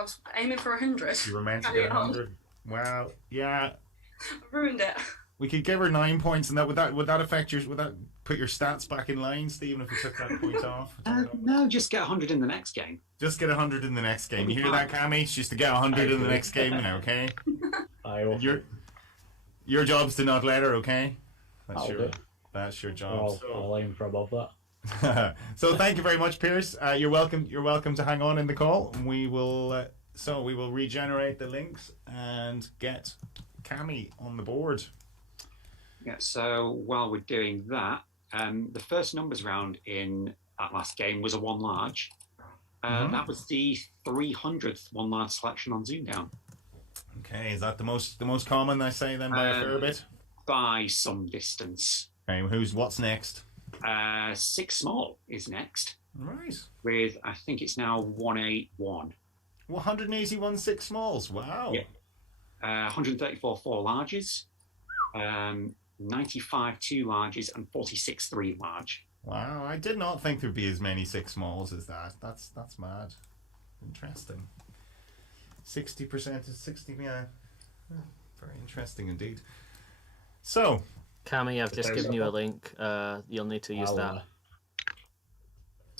was aiming for 100. You were meant to get 100. Well, yeah. I ruined it. We could give her 9 points, and would that affect would that put your stats back in line, Stephen, if we took that point off? No, just get 100 in the next game. Just get 100 in the next game. You hear that, Cammy? She's to get 100 in the next game now, okay? Your job's to not let her, okay? That's your job. I'll aim for above that. So thank you very much, Pierce. You're welcome to hang on in the call. We will regenerate the links and get Cammy on the board. Yeah, so while we're doing that, the first numbers round in that last game was a 1 large. That was the 300th 1 large selection on ZoomDown. Okay, is that the most common, I say, then, by a fair bit? By some distance. Okay, what's next? 6 small is next. Right. With, I think it's now 181. 181 6 smalls, wow. Yeah. 134 4 larges. 95 2 larges and 46 3 large. Wow, I did not think there'd be as many 6 smalls as that. That's mad. Interesting. 60% is 60. Yeah, very interesting indeed. So, Cammy, I've just given you a link. You'll need to use that.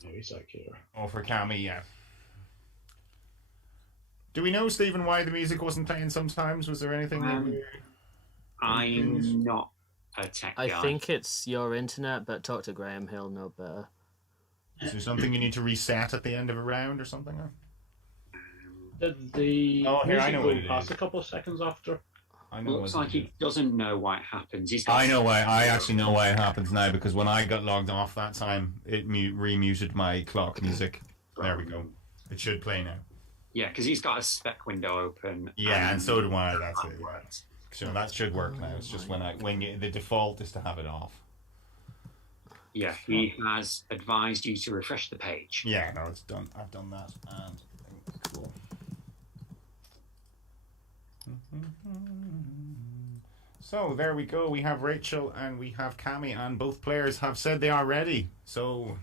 Maybe here. Oh, for Cammy, yeah. Do we know, Stephen, why the music wasn't playing sometimes? Was there anything that we... I'm not a tech guy. I think it's your internet, but talk to Graham, he'll know better. Is there something you need to reset at the end of a round or something? Did the I know what it pass a couple of seconds after? I know. Looks like he doesn't know why it happens. I know why. I actually know why it happens now, because when I got logged off that time, it remuted my clock music. There we go. It should play now. Yeah, because he's got a spec window open. Yeah, and so do I. That's it. Yeah. So that should work now. It's just the default is to have it off. Yeah, he has advised you to refresh the page. Yeah, no, it's done. I've done that, and cool. So there we go. We have Rachel and we have Cammy, and both players have said they are ready. So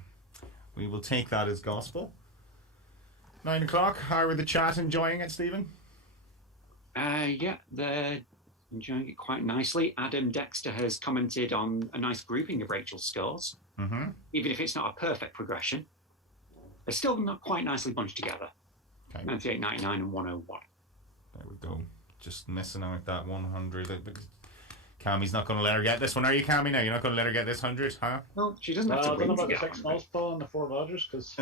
we will take that as gospel. 9 o'clock. How are the chat enjoying it, Stephen? Yeah, they're enjoying it quite nicely. Adam Dexter has commented on a nice grouping of Rachel's scores. Even if it's not a perfect progression, they're still not quite nicely bunched together. Okay. 98, 99, and 101. There we go. Just missing out that 100. Cammy's not going to let her get this one, are you, Cammy? Now you're not going to let her get this 100, huh? Well, she doesn't have to I don't know win about to the get 6 smalls, Paul, and the 4 largers, because...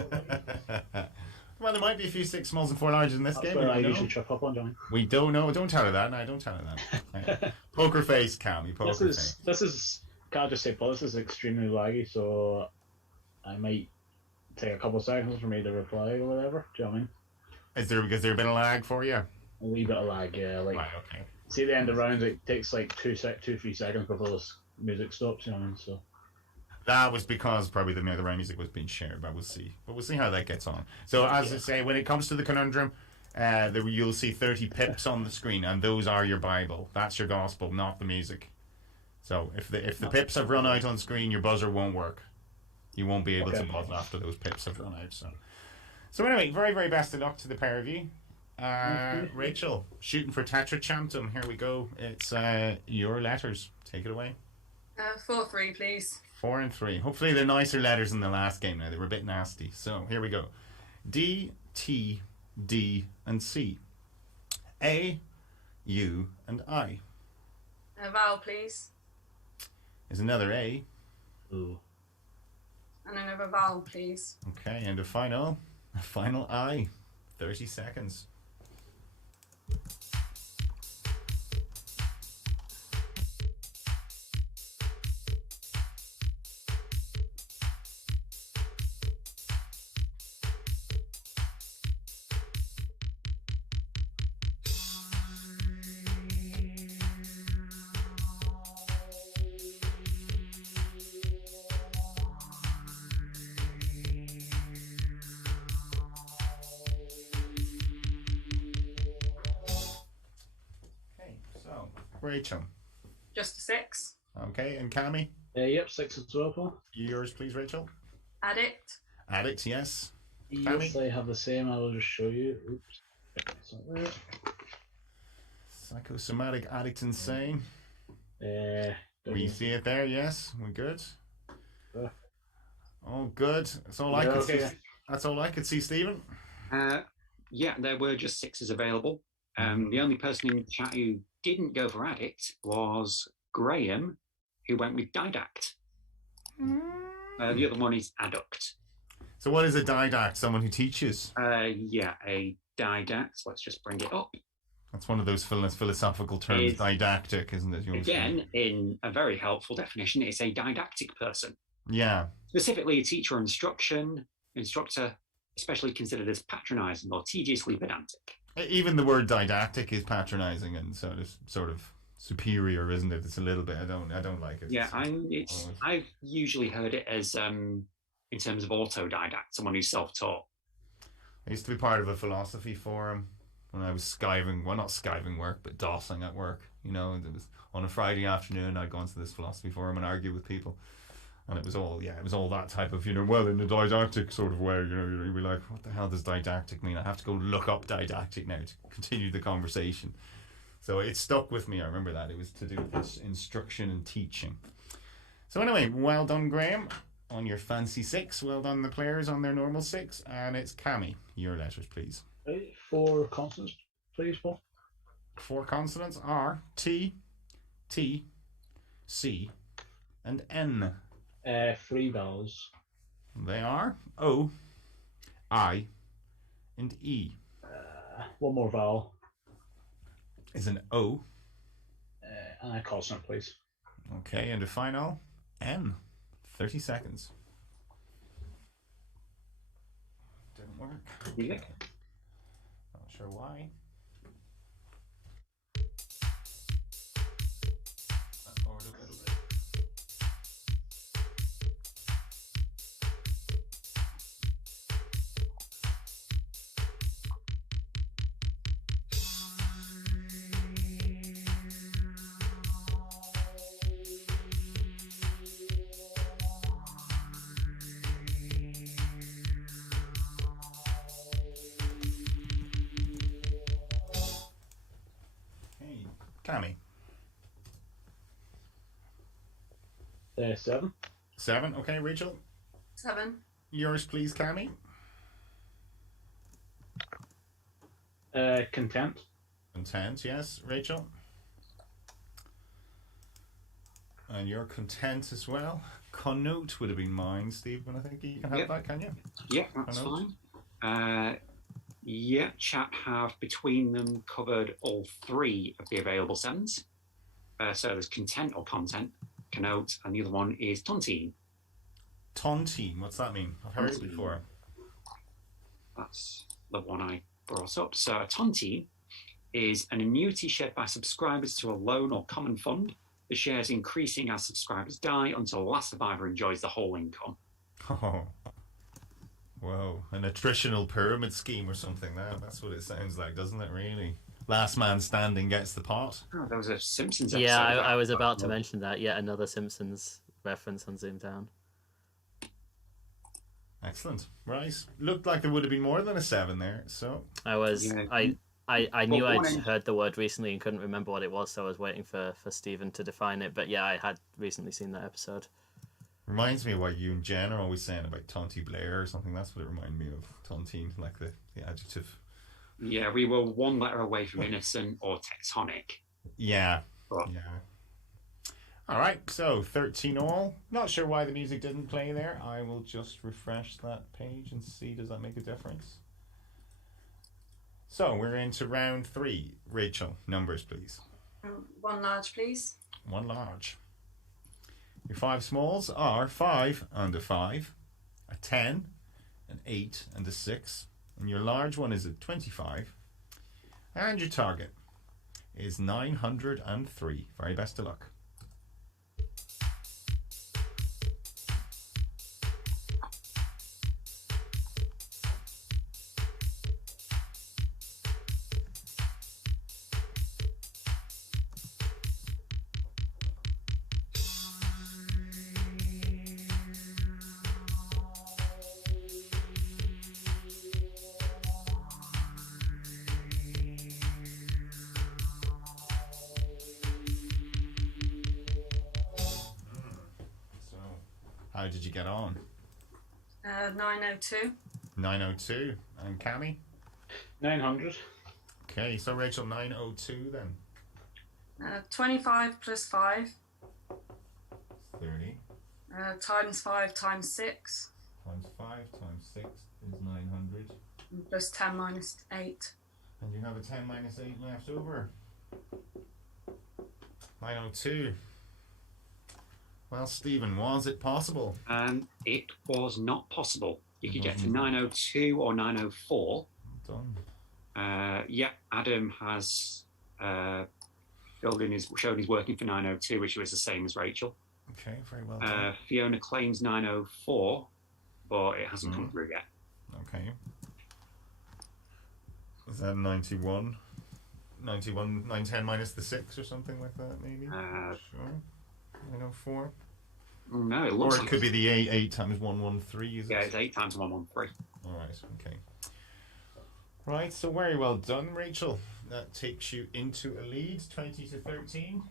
Well, there might be a few 6 smalls and 4 larges in this game. Where I usually trip up on, Johnny. We don't know. Don't tell her that. No, don't tell her that. Poker face, Cammy. Poker face. This is... Can I just say, Paul, this is extremely laggy, so I might take a couple of seconds for me to reply or whatever. Do you know what I mean? Is there a bit of lag for you? A wee bit of lag, yeah. Like, right, okay. see the end of rounds, it takes like 3 seconds before the music stops. You know what I mean? So that was because probably the round music was being shared, but we'll see. But we'll see how that gets on. So as I say, when it comes to the conundrum, you'll see 30 pips on the screen, and those are your Bible. That's your gospel, not the music. So if the pips have run out on screen, your buzzer won't work. You won't be able to buzz after those pips have run out. So anyway, very, very best of luck to the pair of you. Rachel, shooting for Tetrachampdom. Here we go. It's your letters. Take it away. 4-3, please. 4 and 3. Hopefully they're nicer letters than the last game now. They were a bit nasty. So here we go. D, T, D, and C. A, U, and I. A vowel, please. Is another A. ooh. And another vowel, please. Okay, and a final I. 30 seconds. Rachel. Just a 6. Okay, and Cammy? Yep, 6 as well, Paul. Yours, please, Rachel. Addict. Addict, yes. Yes, I have the same. I will just show you. Oops. It's not there. Psychosomatic addict insane. We see it there, yes. We're good. Oh, good. That's all I could see. That's all I could see, Stephen. Yeah, there were just 6s available. The only person in the chat who didn't go for addict was Graham, who went with didact. The other one is adduct. So what is a didact? Someone who teaches? Yeah, a didact. Let's just bring it up. That's one of those philosophical terms, didactic, isn't it? Again, in a very helpful definition, it's a didactic person. Yeah. Specifically, a teacher or instructor, especially considered as patronising or tediously pedantic. Even the word didactic is patronising and sort of superior, isn't it? It's a little bit. I don't like it. Yeah, I've usually heard it as in terms of autodidact, someone who's self-taught. I used to be part of a philosophy forum when I was skiving, well, not skiving work, but dossing at work. You know, and it was on a Friday afternoon. I'd go into this philosophy forum and argue with people. And it was all that type of, well, in a didactic sort of way, you'd be like, what the hell does didactic mean? I have to go look up didactic now to continue the conversation. So it stuck with me. I remember that. It was to do with this instruction and teaching. So anyway, well done, Graham, on your fancy 6. Well done, the players, on their normal 6. And it's Cammy. Your letters, please. 4 consonants, please, Paul. 4 consonants are T, T, C, and N. 3 vowels. They are O, I, and E. One more vowel. Is an O. And a consonant, please. Okay, and a final N. 30 seconds. Didn't work. Yeah. Not sure why. Cammy. 7. 7. Okay, Rachel. 7. Yours, please, Cammy. Content. Content, yes, Rachel. And your content as well. Connote would have been mine, Stephen. I think you can have that, can you? Yeah, that's fine. Yeah, chat have between them covered all 3 of the available 7s. So there's content or content, connote, and the other one is tontine. Tontine, what's that mean? I've heard it before. That's the one I brought up. So a tontine is an annuity shared by subscribers to a loan or common fund. The shares increasing as subscribers die until the last survivor enjoys the whole income. Oh. Whoa. An attritional pyramid scheme or something. That's what it sounds like, doesn't it, really? Last man standing gets the pot. Oh, there was a Simpsons episode. Yeah, I was about to mention that. Yet another Simpsons reference on ZoomDown. Excellent. Right. Looked like there would have been more than a 7 there, so... I knew I'd heard the word recently and couldn't remember what it was, so I was waiting for Stephen to define it. But yeah, I had recently seen that episode. Reminds me of what you and Jen are always saying about Tonty Blair or something. That's what it reminded me of. Tontine, like the adjective. Yeah, we were one letter away from innocent or tectonic. Yeah. But... yeah. All right, so 13 all. Not sure why the music didn't play there. I will just refresh that page and see, does that make a difference? So we're into round 3. Rachel, numbers, please. 1 large, please. 1 large. Your 5 smalls are 5 and a 5, a 10, an 8 and a 6. And your large one is a 25. And your target is 903. Very best of luck. How did you get on? 902. 902. And Cammy? 900. Okay, so Rachel, 902 then. 25 plus 5. 30. Times 5 times 6. Times 5 times 6 is 900. Plus 10 minus 8. And you have a 10 minus 8 left over. 902. Well, Stephen, was it possible? It was not possible. You could get to 902 or 904. Done. Yeah, Adam has shown he's working for 902, which was the same as Rachel. Okay, very well done. Fiona claims 904, but it hasn't come through yet. Okay. Is that 91? 91, 910 minus the 6 or something like that, maybe? Sure. 904. No, it looks or it could be the 8 times 113, is it? Yeah, it's 8 times 113. Alright, okay. Right, so very well done, Rachel. That takes you into a lead, 20 to 13.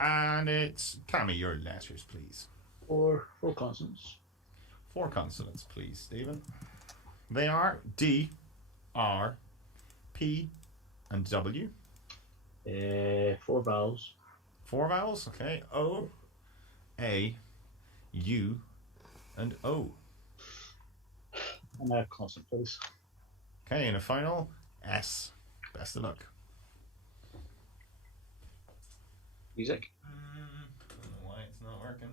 And it's Cammy, your letters, please. 4 consonants. 4 consonants, please, Stephen. They are D, R, P, and W. 4 vowels. 4 vowels, okay. O, A, U, and O. And a consonant, please. Okay, and a final S. Best of luck. Music. I don't know why it's not working.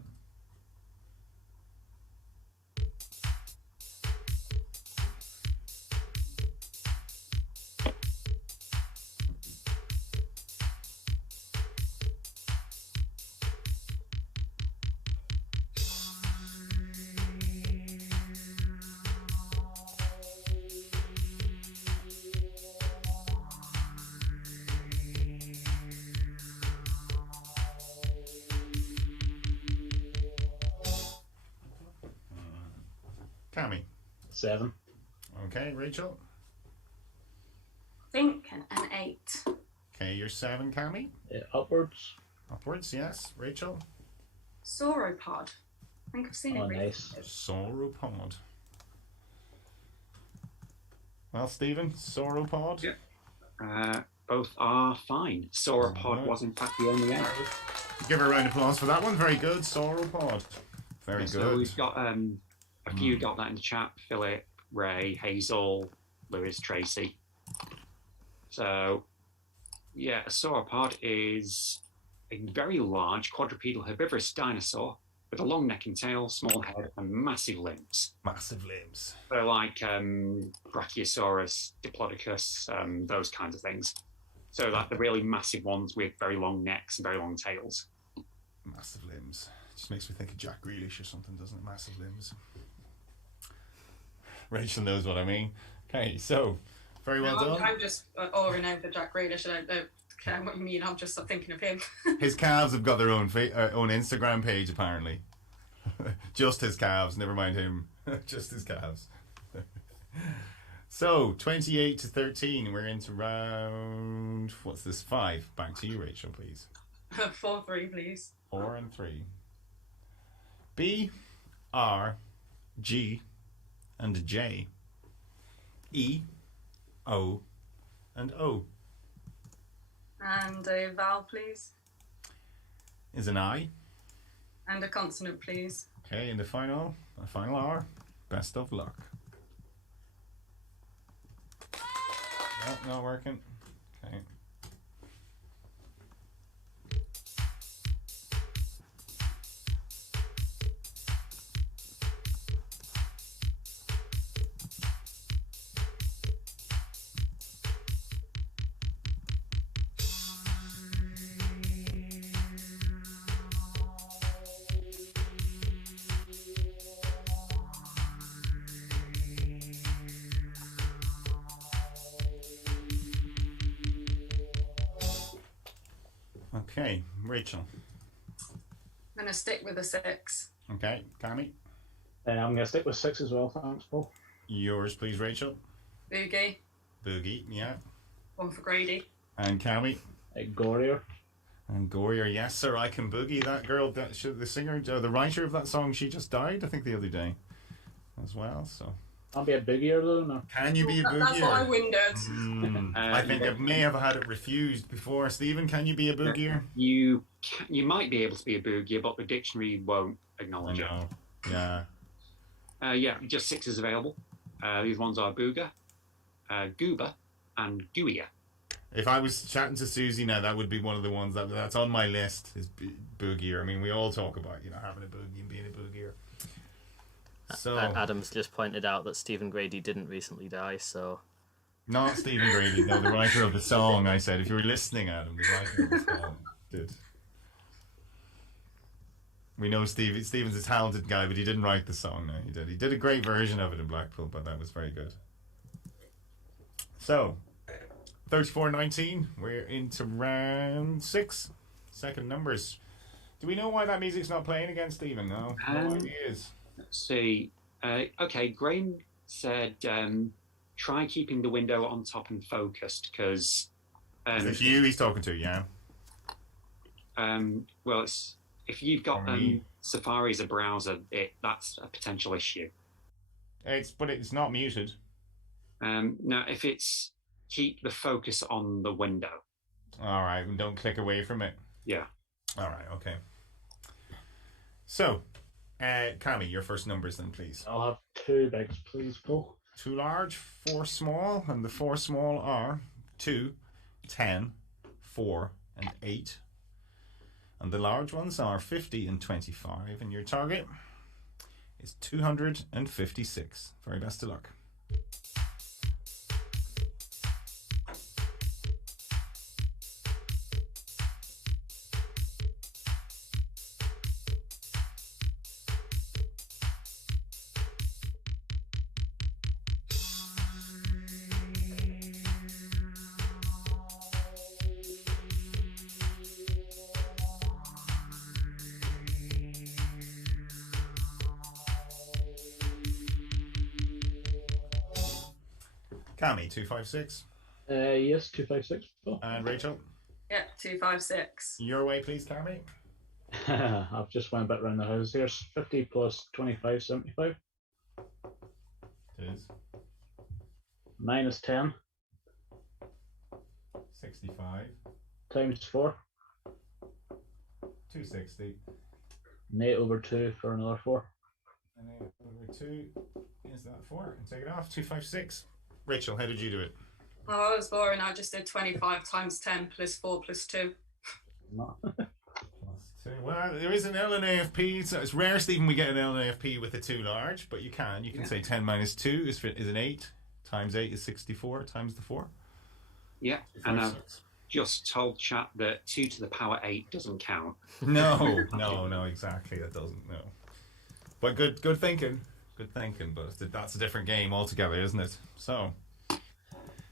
Cammy. 7. Okay, Rachel. Think an 8. Okay, you're 7, Cammy. Upwards. Upwards, yes. Rachel. Sauropod. I think I've seen it recently. Nice. Sauropod. Well, Stephen, sauropod. Yeah. Both are fine. Sauropod was in fact the only error. Give her a round of applause for that one. Very good, sauropod. Very good. So we've got a few got that in the chat. Philip, Ray, Hazel, Lewis, Tracy. So, yeah, a sauropod is a very large quadrupedal herbivorous dinosaur with a long neck and tail, small head, and massive limbs. Massive limbs. They're like Brachiosaurus, Diplodocus, those kinds of things. So like the really massive ones with very long necks and very long tails. Massive limbs. Just makes me think of Jack Grealish or something, doesn't it? Massive limbs. Rachel knows what I mean. Okay, so very well done. I'm just awing over Jack Grealish. I don't care what you mean. I'm just thinking of him. His calves have got their own own Instagram page, apparently. Just his calves, never mind him. Just his calves. So, 28 to 13, we're into round, what's this, 5? Back to you, Rachel, please. 4-3, please. 4 and 3. B, R, G, and J. E, O, and O. And a vowel, please. Is an I. And a consonant, please. Okay, in the final R. Best of luck. Nope, not working. Okay. Okay, Rachel. I'm going to stick with a 6. Okay, Cammy. I'm going to stick with 6 as well, thanks, Paul. Yours, please, Rachel. Boogie. Boogie, yeah. 1 for Grady. And Cammy. Gorier. And Gorier, yes, sir, I can boogie. That girl, the singer, the writer of that song, she just died, I think, the other day as well, so. I'll be a boogier, though, no? Can you be a boogier? That's what I wondered. I think I may have had it refused before. Stephen, can you be a boogier? You might be able to be a boogier, but the dictionary won't acknowledge it. Yeah. Yeah, just 6 is available. These ones are booger, goober, and gooier. If I was chatting to Susie now, that would be one of the ones that's on my list, is boogier. I mean, we all talk about, having a boogie and being a boogier. So Adam's just pointed out that Stephen Grady didn't recently die, so... Not Stephen Grady, no, the writer of the song, I said. If you were listening, Adam, the writer of the song did. We know Stephen's a talented guy, but he didn't write the song, no, he did. He did a great version of it in Blackpool, but that was very good. So, 34-19, we're into round 6. Second numbers. Do we know why that music's not playing again, Stephen? No ideas. Let's see. Okay, Graham said try keeping the window on top and focused because. Is it you he's talking to? Yeah. Well, if you've got Safari as a browser, that's a potential issue. But it's not muted. Now, if it's keep the focus on the window. All right, and don't click away from it. Yeah. All right. Okay. So. Cammy, your first numbers then, please. I'll have 2 bigs, please, Paul. 2 large, 4 small, and the 4 small are 2, 10, 4, and 8. And the large ones are 50 and 25, and your target is 256. Very best of luck. Cammy, 256. Yes, 256. Paul. And Rachel? Yep, 256. Your way, please, Cammy. I've just went a bit around the house. Here's 50 plus 25, 75. It is. Minus 10 65. times 4. 260. And 8 over 2 for another 4. And 8 over 2 is that 4. And take it off. 256. Rachel, how did you do it? Oh, I was boring. I just did 25 times 10 plus 4 plus 2. Plus 2. Okay, well, there is an LNAFP, so it's rare, Stephen, we get an LNAFP with a 2 large, but you can. You can say 10 minus 2 is an 8, times 8 is 64, times the 4. Yeah, and I've just told chat that 2 to the power 8 doesn't count. No, exactly, it doesn't, no. But good thinking, but that's a different game altogether, isn't it? So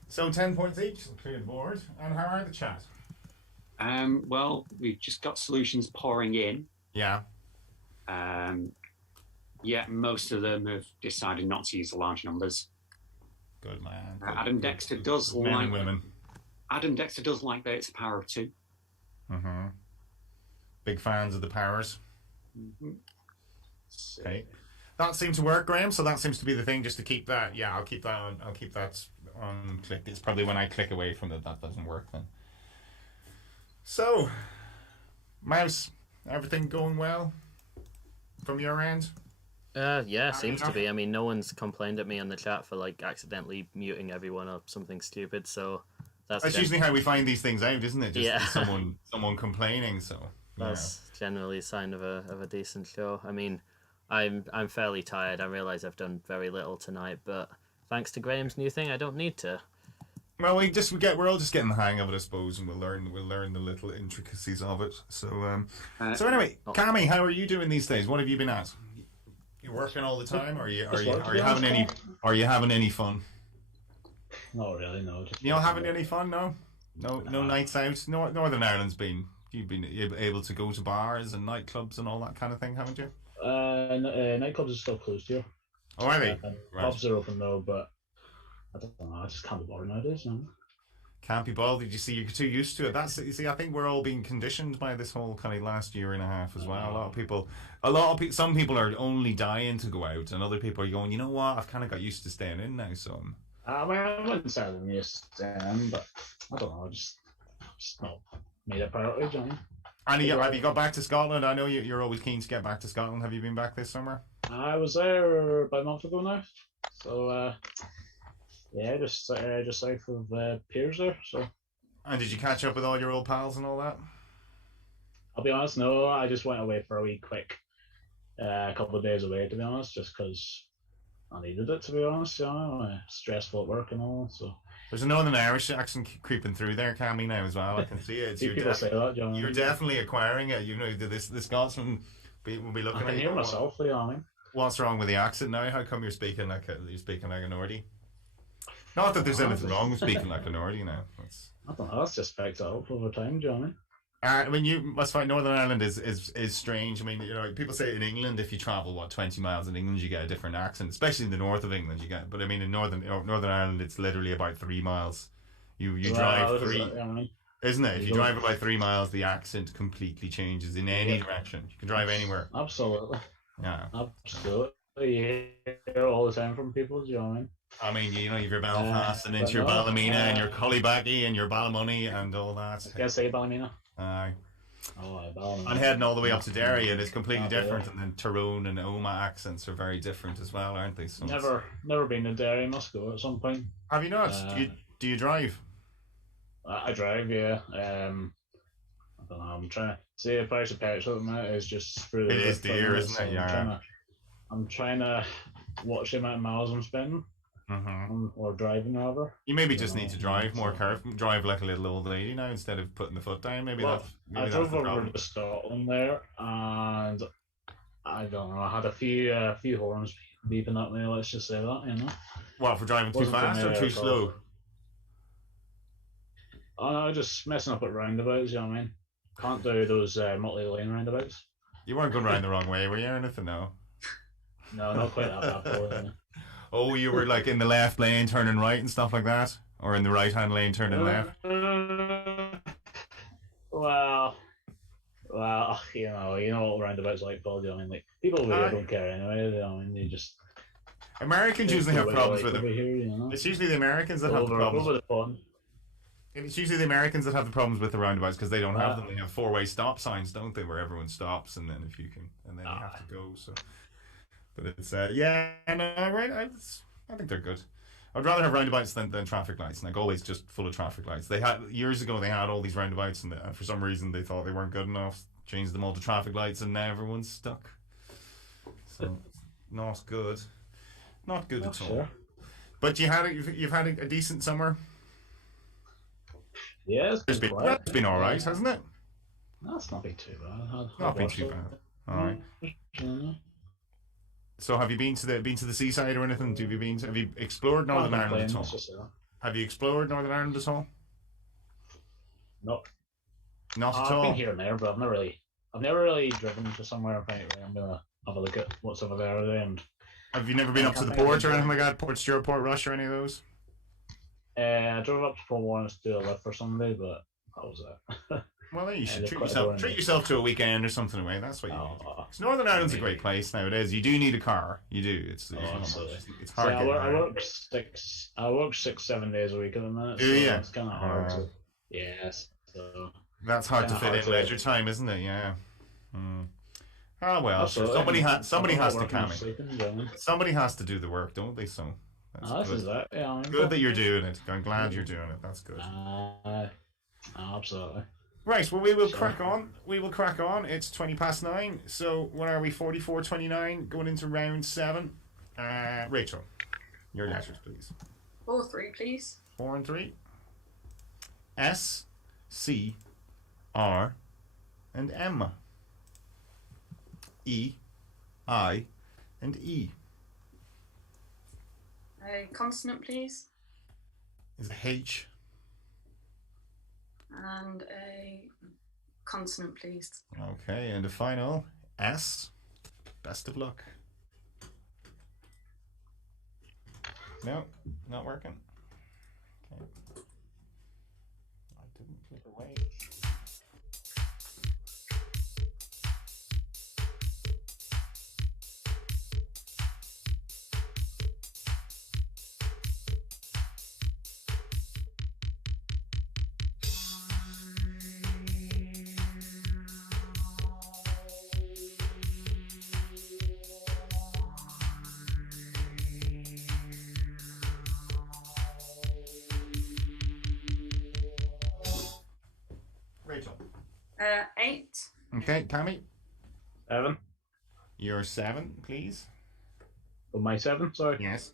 10 points each, clear the board, and how are the chat? Well, we've just got solutions pouring in. Yeah. Yeah, most of them have decided not to use the large numbers. Good man. Adam Dexter does men like and women. Adam Dexter does like that it's a power of 2. Mm-hmm. Big fans of the powers. Mm-hmm. Okay. That seems to work, Graham, so that seems to be the thing, just to keep that. Yeah, I'll keep that on click. It's probably when I click away from it that doesn't work then. So, Mouse, everything going well from your end? Yeah, seems to be. I mean, no one's complained at me in the chat for like accidentally muting everyone or something stupid, so that's usually how we find these things out, isn't it? Just yeah. someone complaining, so that's generally a sign of a decent show. I mean, I'm fairly tired. I realise I've done very little tonight, but thanks to Graham's new thing, I don't need to. Well, we're all just getting the hang of it, I suppose, and we'll learn the little intricacies of it. So anyway, Cammy, how are you doing these days? What have you been at? You working all the time, or are you having any fun? Not really, no. You not having any fun? No nights out. Northern Ireland's you've been able to go to bars and nightclubs and all that kind of thing, haven't you? Nightclubs are still closed here. Oh, are they? Right. Pubs are open though, but I don't know. I just can't be bothered nowadays. No? Can't be bothered. You see, you're too used to it. I think we're all being conditioned by this whole kind of last year and a half as well. Some people are only dying to go out, and other people are going, you know what? I've kind of got used to staying in now. So I mean, I wouldn't say I'm used to staying in, but I don't know. I just not made it a priority, Johnny. And have you got back to Scotland? I know you're always keen to get back to Scotland. Have you been back this summer? I was there about a month ago now. So yeah, just south of Piaras there. So. And did you catch up with all your old pals and all that? I'll be honest, no. I just went away for a wee quick couple of days away, to be honest, just because I needed it, to be honest. You know, stressful at work and all. So. There's a Northern Irish accent creeping through there, Cammy, now as well. I can see it. People say that, John. You're definitely acquiring it. You know, the Scotsman will be looking at you. I can hear myself, you know what I mean? What's wrong with the accent now? How come you're speaking like a Nordy? Not that there's anything wrong with speaking like a Nordy now. I don't know. That's just picked up over time, Johnny. I mean, you must find Northern Ireland is strange. I mean, you know, people say in England, if you travel 20 miles in England, you get a different accent. Especially in the north of England, you get. But I mean, in Northern Ireland, it's literally about 3 miles. You drive 3, isn't it? If you drive about 3 miles, the accent completely changes in any direction. You can drive anywhere. Absolutely. Yeah. Absolutely. You hear all the time from people. Do you know what I mean? I mean, you know, you've your Belfast and into your Ballymena and your Cullibaggy and your Ballymoney and all that. I was say Ballymena. Aye. Ballymena. I'm heading all the way up to Derry and it's completely different. And then Tyrone and Oma accents are very different as well, aren't they? So never been to Derry. Must go at some point. Have you not? Do you drive? I drive, yeah. I don't know. I'm trying to see the price of petrol at the minute is just through the. It is dear, isn't it? Yeah. I'm trying to watch the amount of miles I'm spending. Or driving, however. You maybe just need to drive more careful. Drive like a little old lady now instead of putting the foot down. Maybe I drove over to Scotland there, and I don't know. I had a few horns beeping at me. Let's just say that, you know. What, for driving too fast or too slow? Oh no, just messing up at roundabouts. You know what I mean? Can't do those multi-lane roundabouts. You weren't going round the wrong way, were you, or anything? No. No, not quite that bad. Oh, you were like in the left lane turning right and stuff like that? Or in the right-hand lane turning left? Well, you know what roundabouts like, Paul. You know what I mean? Like, people over here don't care anyway. You know what I mean? They just... Americans usually have problems with it. Here, you know? It's usually the Americans that have the problems. Over the pond. It's usually the Americans that have the problems with the roundabouts because they don't have them. They have four-way stop signs, don't they, where everyone stops and then you have to go. So, but it's right. I think they're good. I'd rather have roundabouts than traffic lights, like always just full of traffic lights. They had years ago they had all these roundabouts, and for some reason they thought they weren't good enough. Changed them all to traffic lights, and now everyone's stuck. So not good, not good at all. Sure. But you've had a decent summer. Yeah, it's been all right, hasn't it? That's not been too bad. Not been too bad. All right. So have you been to the seaside or anything? Have you explored Northern Ireland at all? Have you explored Northern Ireland at all? No. Not at I've all. been here and there, but I've never really driven to somewhere. Apparently, I'm gonna have a look at what's over there today. And have you never been up to the port or anything like that? Port Stewart, Port Rush, or any of those? I drove up to Port Warren to do a lift for Sunday, but that was it. Well, you should treat yourself to a weekend or something away. That's what you need. Because Northern Ireland's a great place nowadays. You do need a car. You do. It's hard. I work 6-7 days a week at the minute. Do you? It's kind of hard. Yes. So that's hard to fit in leisure time, isn't it? Yeah. Oh well, somebody has to come in. Somebody has to do the work, don't they? So that's good. Yeah, good that you're doing it. I'm glad you're doing it. That's good. Absolutely. Right, well, we will crack on. It's 9:20. So, what are we, 44-29, going into round 7? Rachel, your letters, please. 4-3, please. 4 and 3. S, C, R, and M. E, I, and E. A consonant, please. Is it H? And a consonant, please. Okay, and the final S. Best of luck. No, not working. Okay. I didn't click away. Rachel. 8. Okay, Cammy. 7. Your 7, please. Oh, my 7, sorry. Yes.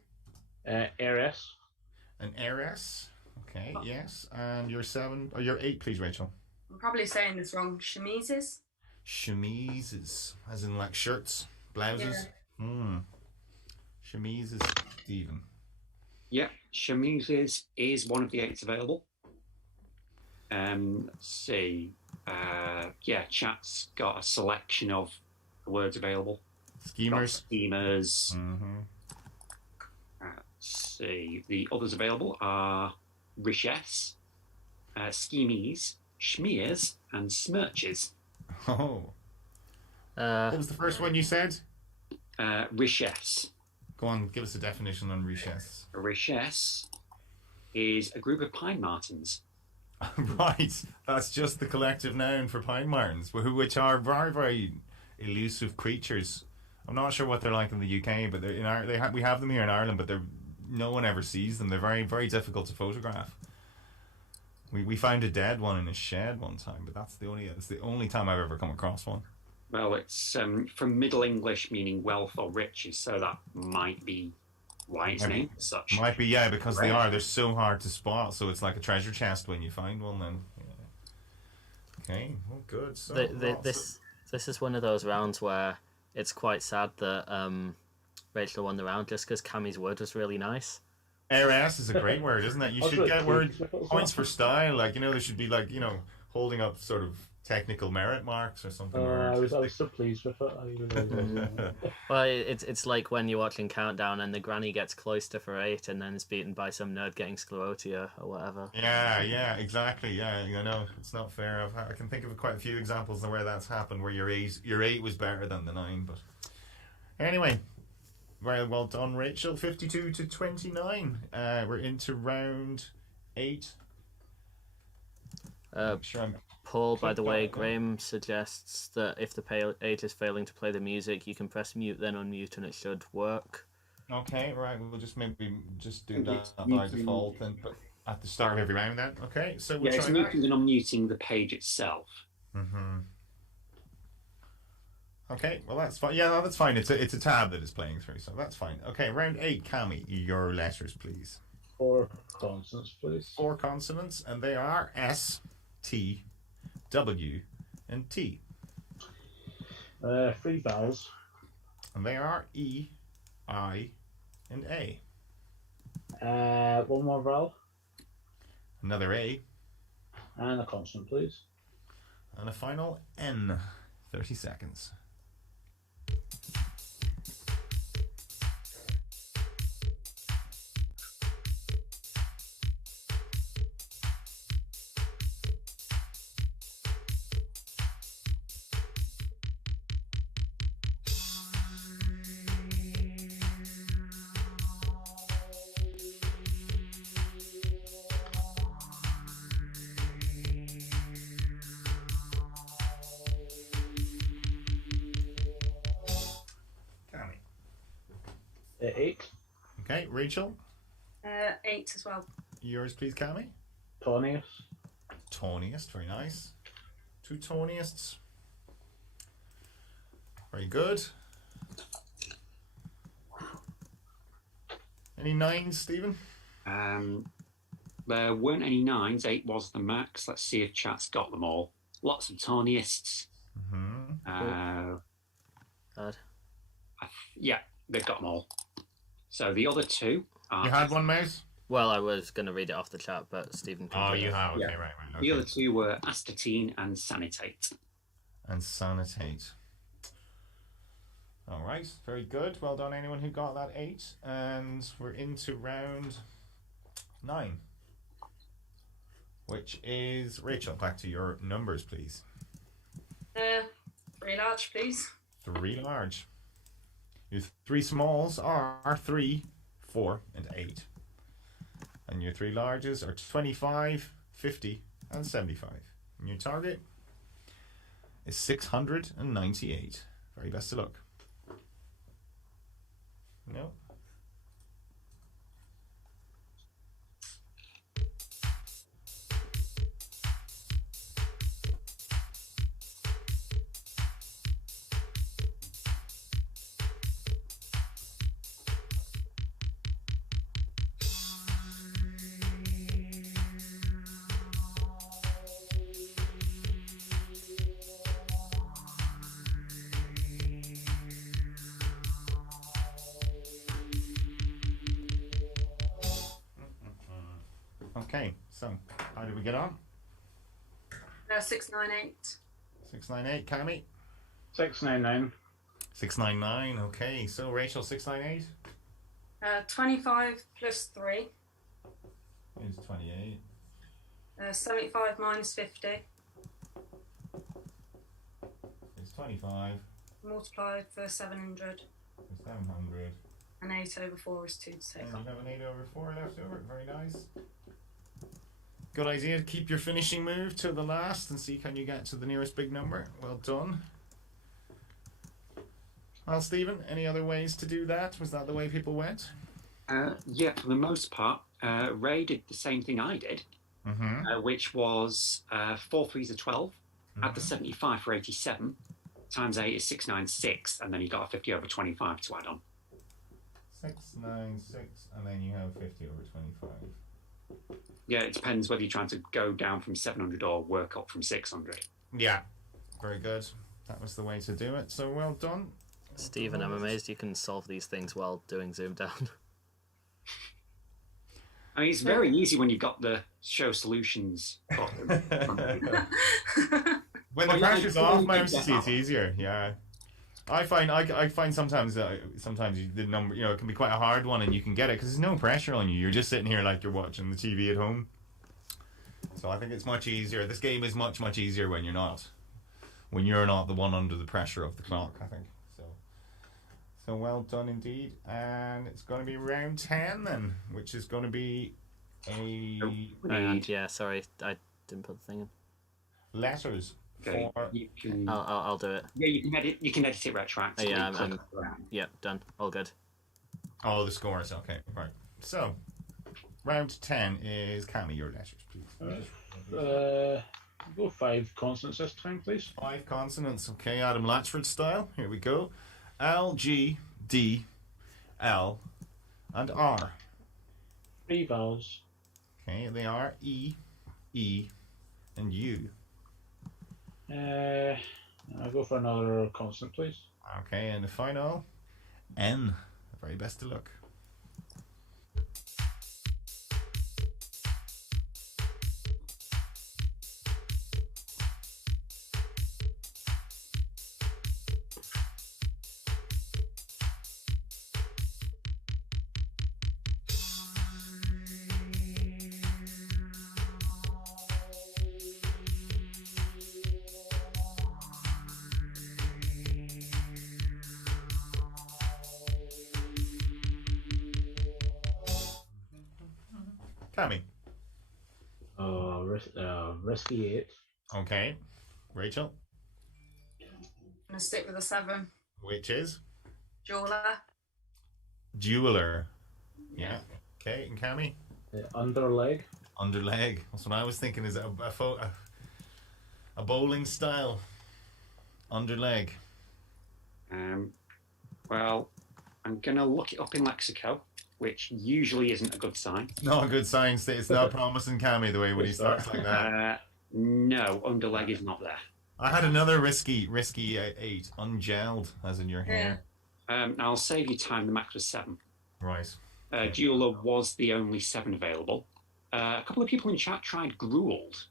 Heiress. An heiress. Okay, yes. And your 7, or your 8, please, Rachel. I'm probably saying this wrong. Chemises. Chemises, as in like shirts, blouses. Yeah. Chemises, Stephen. Yeah, chemises is one of the 8s available. Let's see. Chat's got a selection of words available. Schemers. Schemers. Mm-hmm. Let's see. The others available are richesse, schemies, schmears, and smirches. Oh. What was the first one you said? Richesse. Go on, give us a definition on richesse. Richesse is a group of pine martens. Right, that's just the collective noun for pine martens, which are very, very elusive creatures. I'm not sure what they're like in the UK, but they're we have them here in Ireland, but no one ever sees them. They're very, very difficult to photograph. We found a dead one in a shed one time, but that's the only time I've ever come across one. Well, it's from Middle English meaning wealth or riches, so that might be why it's named as such. Might be, yeah, because they're so hard to spot, so it's like a treasure chest when you find one then. Yeah. Okay, well, good. So this is one of those rounds where it's quite sad that Rachel won the round just because Cammy's word was really nice. Heiress is a great word, isn't it? You should get points for style. Like, there should be like, holding up sort of technical merit marks or something. I was so pleased with it. Well, it's like when you're watching Countdown and the granny gets cloister for 8 and then is beaten by some nerd getting sclerotia or whatever. Yeah, exactly. Yeah, I know it's not fair. I can think of quite a few examples of where that's happened, where your 8 was better than the 9. But anyway, well done, Rachel. 52-29. We're into round 8. Paul, by the way, Graham suggests that if the 8 is failing to play the music, you can press mute, then unmute, and it should work. Okay, right. We'll just maybe just do that by default and put at the start of every round then. Okay, so we'll Yeah, it's try that. muting and unmuting the page itself. Mm-hmm. Okay, well that's fine. Yeah, no, that's fine. It's a tab that is playing through, so that's fine. Okay, round 8, Cammy, your letters, please. 4 consonants, please. 4 consonants, and they are S, T, W, and T. 3 vowels. And they are E, I, and A. 1 more vowel. Another A. And a consonant, please. And a final N. 30 seconds. Cammy. 8. Okay, Rachel. 8 as well. Yours, please, Cammy. Tonius. Toniest, very nice. 2 toniists. Very good. Any 9s, Stephen? There weren't any 9s. 8 was the max. Let's see if chat's got them all. Lots of Toniists. Mm-hmm. God. Yeah, they've got them all. So the other 2 are... You had one, Mouse? Well, I was going to read it off the chat, but Stephen can Oh, do you it. have. Okay, Yeah. right. The Okay. other 2 were Astatine and Sanitate. And sanitate. All right, very good. Well done, anyone who got that 8. And we're into round 9, which is Rachel. Back to your numbers, please. 3 large, please. 3 large. Your 3 smalls are 3, 4, and 8. And your 3 larges are 25, 50, and 75. And your target is 698. Very best of luck. No. Okay, so how did we get on? 698. 698, Cammy. 699. 699, okay. So Rachel, 698 25 plus 3. is 28. 75 minus 50. It's 25. Multiplied for 700. It's 700. And 8 over 4 is 2 to And take you off. have an 8 over 4 left over. Very nice. Good idea to keep your finishing move to the last and see can you get to the nearest big number. Well done. Well, Stephen, any other ways to do that? Was that the way people went? Yeah, for the most part, Ray did the same thing I did, which was 4 3s are 12, add the 75 for 87, times 8 is 696, and then you got a 50 over 25 to add on. 696, and then you have 50 over 25. Yeah, it depends whether you're trying to go down from 700 or work up from 600. Yeah, very good. That was the way to do it. So well done. Stephen, I'm amazed you can solve these things while doing ZoomDown. I mean, it's very easy when you've got the show solutions button. When the Oh, yeah, pressure's I off, totally mouse, get it's that. easier. Yeah, I find sometimes the number, it can be quite a hard one, and you can get it because there's no pressure on you. You're just sitting here like you're watching the TV at home. So I think it's much easier. This game is much easier when you're not the one under the pressure of the clock. I think so. So well done indeed, and it's going to be round 10 then, which is going to be And yeah, sorry, I didn't put the thing in. letters. Okay, For you can. I'll do it. Yeah, you can edit. You can edit it retroactively. Yeah, click around. Yep, done. All good. Oh, the scores. Okay, right. So, round 10 is Cammy, your letters, please. Go 5 consonants this time, please. 5 consonants. Okay, Adam Latchford style. Here we go. L, G, D, L, and R. 3 vowels. Okay, they are E, E, and U. I'll go for another consonant, please. Okay, and the final N. The very best of luck. Cammy. Risky 8. Okay. Rachel. I'm gonna stick with a 7. Which is? Jeweler. Jeweler. Yeah. Okay, and Cammy? Underleg. Underleg. That's what I was thinking. Is it a bowling style? Underleg. Well, I'm going to look it up in Lexico, which usually isn't a good sign. Not a good sign. It's not promising Cammy the way when he starts like that. No, underleg is not there. I had another risky 8. Ungelled, as in your hair. Now I'll save you time. The max was 7. Right. Jeweler was the only 7 available. A couple of people in chat tried Grueled,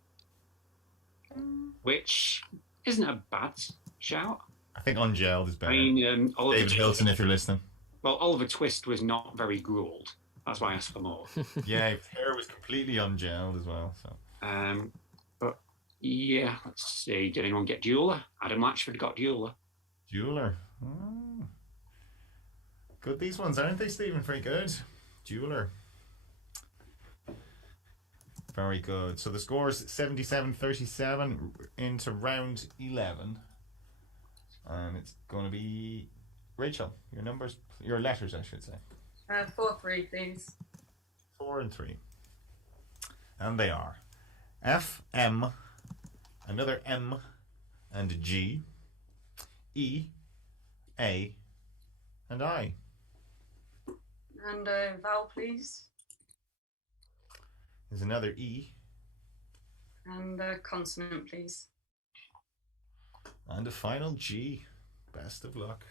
which isn't a bad shout. I think Ungelled is better. I mean, David Hilton, if you're listening. Well, Oliver Twist was not very Grueled. That's why I asked for more. Yeah, his hair was completely ungelled as well. So. But yeah, let's see. Did anyone get Jeweler? Adam Latchford got Jeweler. Jeweler. Oh. Good these ones, aren't they, Stephen? Very good. Jeweler. Very good. So the score is 77-37 into round 11. And it's going to be Rachel. Your letters, I should say. 4-3, please. 4 and 3. And they are F, M, another M, and G, E, A, and I. And vowel, please. There's another E. And consonant, please. And a final G. Best of luck.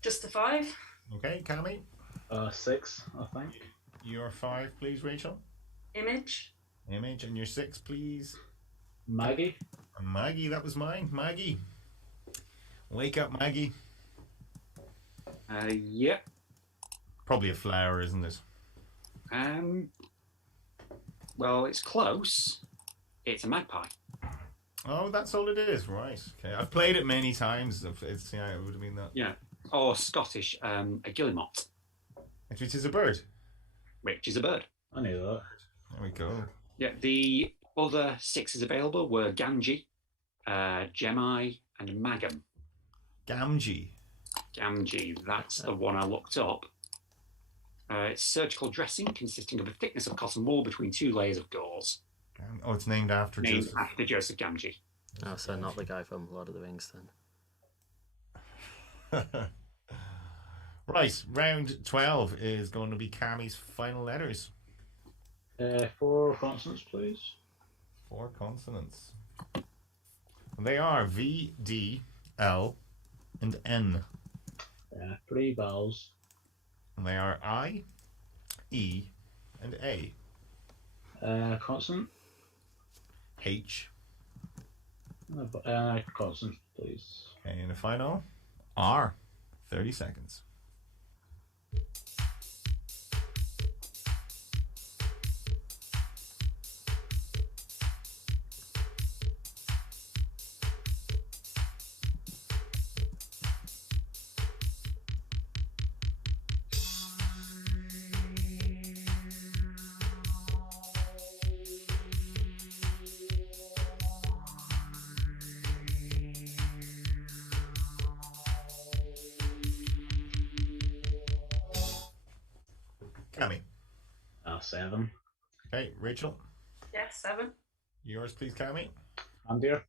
Just a 5. Okay, Cammy. 6, I think. Your 5, please, Rachel. Image. Image, and your 6, please. Maggie. And Maggie, that was mine. Maggie. Wake up, Maggie. Yep. Probably a flower, isn't it? Well, it's close. It's a magpie. Oh, that's all it is, right? Okay, I've played it many times. It's it would have been that. Yeah. Or Scottish, a guillemot. Which is a bird. Which is a bird. I knew that. There we go. Yeah, the other 6s available were Gamgee, Gemini, and Magam. Gamgee. Gamgee, that's the one I looked up. It's surgical dressing consisting of a thickness of cotton wool between 2 layers of gauze. Oh, it's named after Joseph. After Joseph Gamgee. Oh, so not the guy from Lord of the Rings then. Right, round 12 is going to be Cammy's final letters. 4 consonants, please. 4 consonants. They are V, D, L, and N. 3 vowels. And they are I, E, and A. Consonant. H. Consonant, please. Okay, and the final R. 30 seconds. Cammy. 7. Okay, Rachel. Yeah, 7. Yours, please, Cammy. Handier.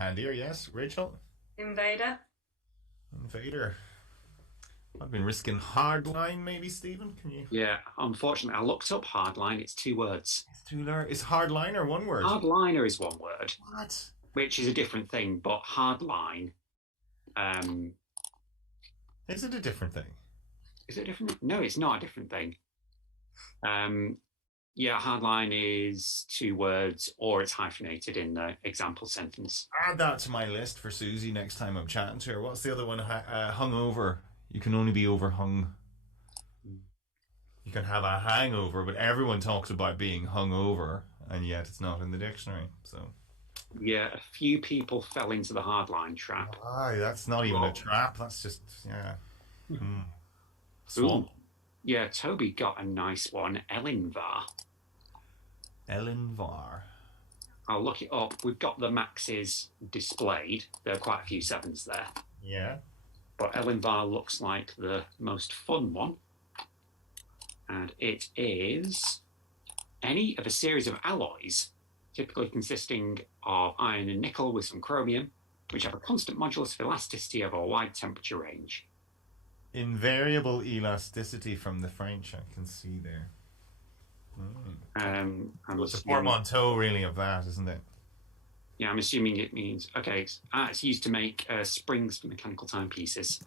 Handier, yes. Rachel. Invader. Invader. I've been risking hardline, maybe, Stephen. Can you? Yeah, unfortunately, I looked up hardline. It's 2 words. Is hardliner one word? Hardliner is 1 word. What? Which is a different thing, but hardline. Is it a different thing? Is it a different? No, it's not a different thing. Yeah, hardline is 2 words, or it's hyphenated in the example sentence. Add that to my list for Susie next time I'm chatting to her. What's the other one? Hungover. You can only be overhung. You can have a hangover, but everyone talks about being hungover, and yet it's not in the dictionary. So. Yeah, a few people fell into the hardline trap. Aye, that's not even a trap. That's just swamp. Ooh. Yeah, Toby got a nice one. Elinvar. Elinvar. I'll look it up. We've got the maxes displayed. There are quite a few 7s there. Yeah. But Elinvar looks like the most fun one. And it is any of a series of alloys, typically consisting of iron and nickel with some chromium, which have a constant modulus of elasticity over a wide temperature range. Invariable elasticity from the French, I can see there. It's a portmanteau, really, of that, isn't it? Yeah, I'm assuming it means, okay, it's used to make springs for mechanical timepieces.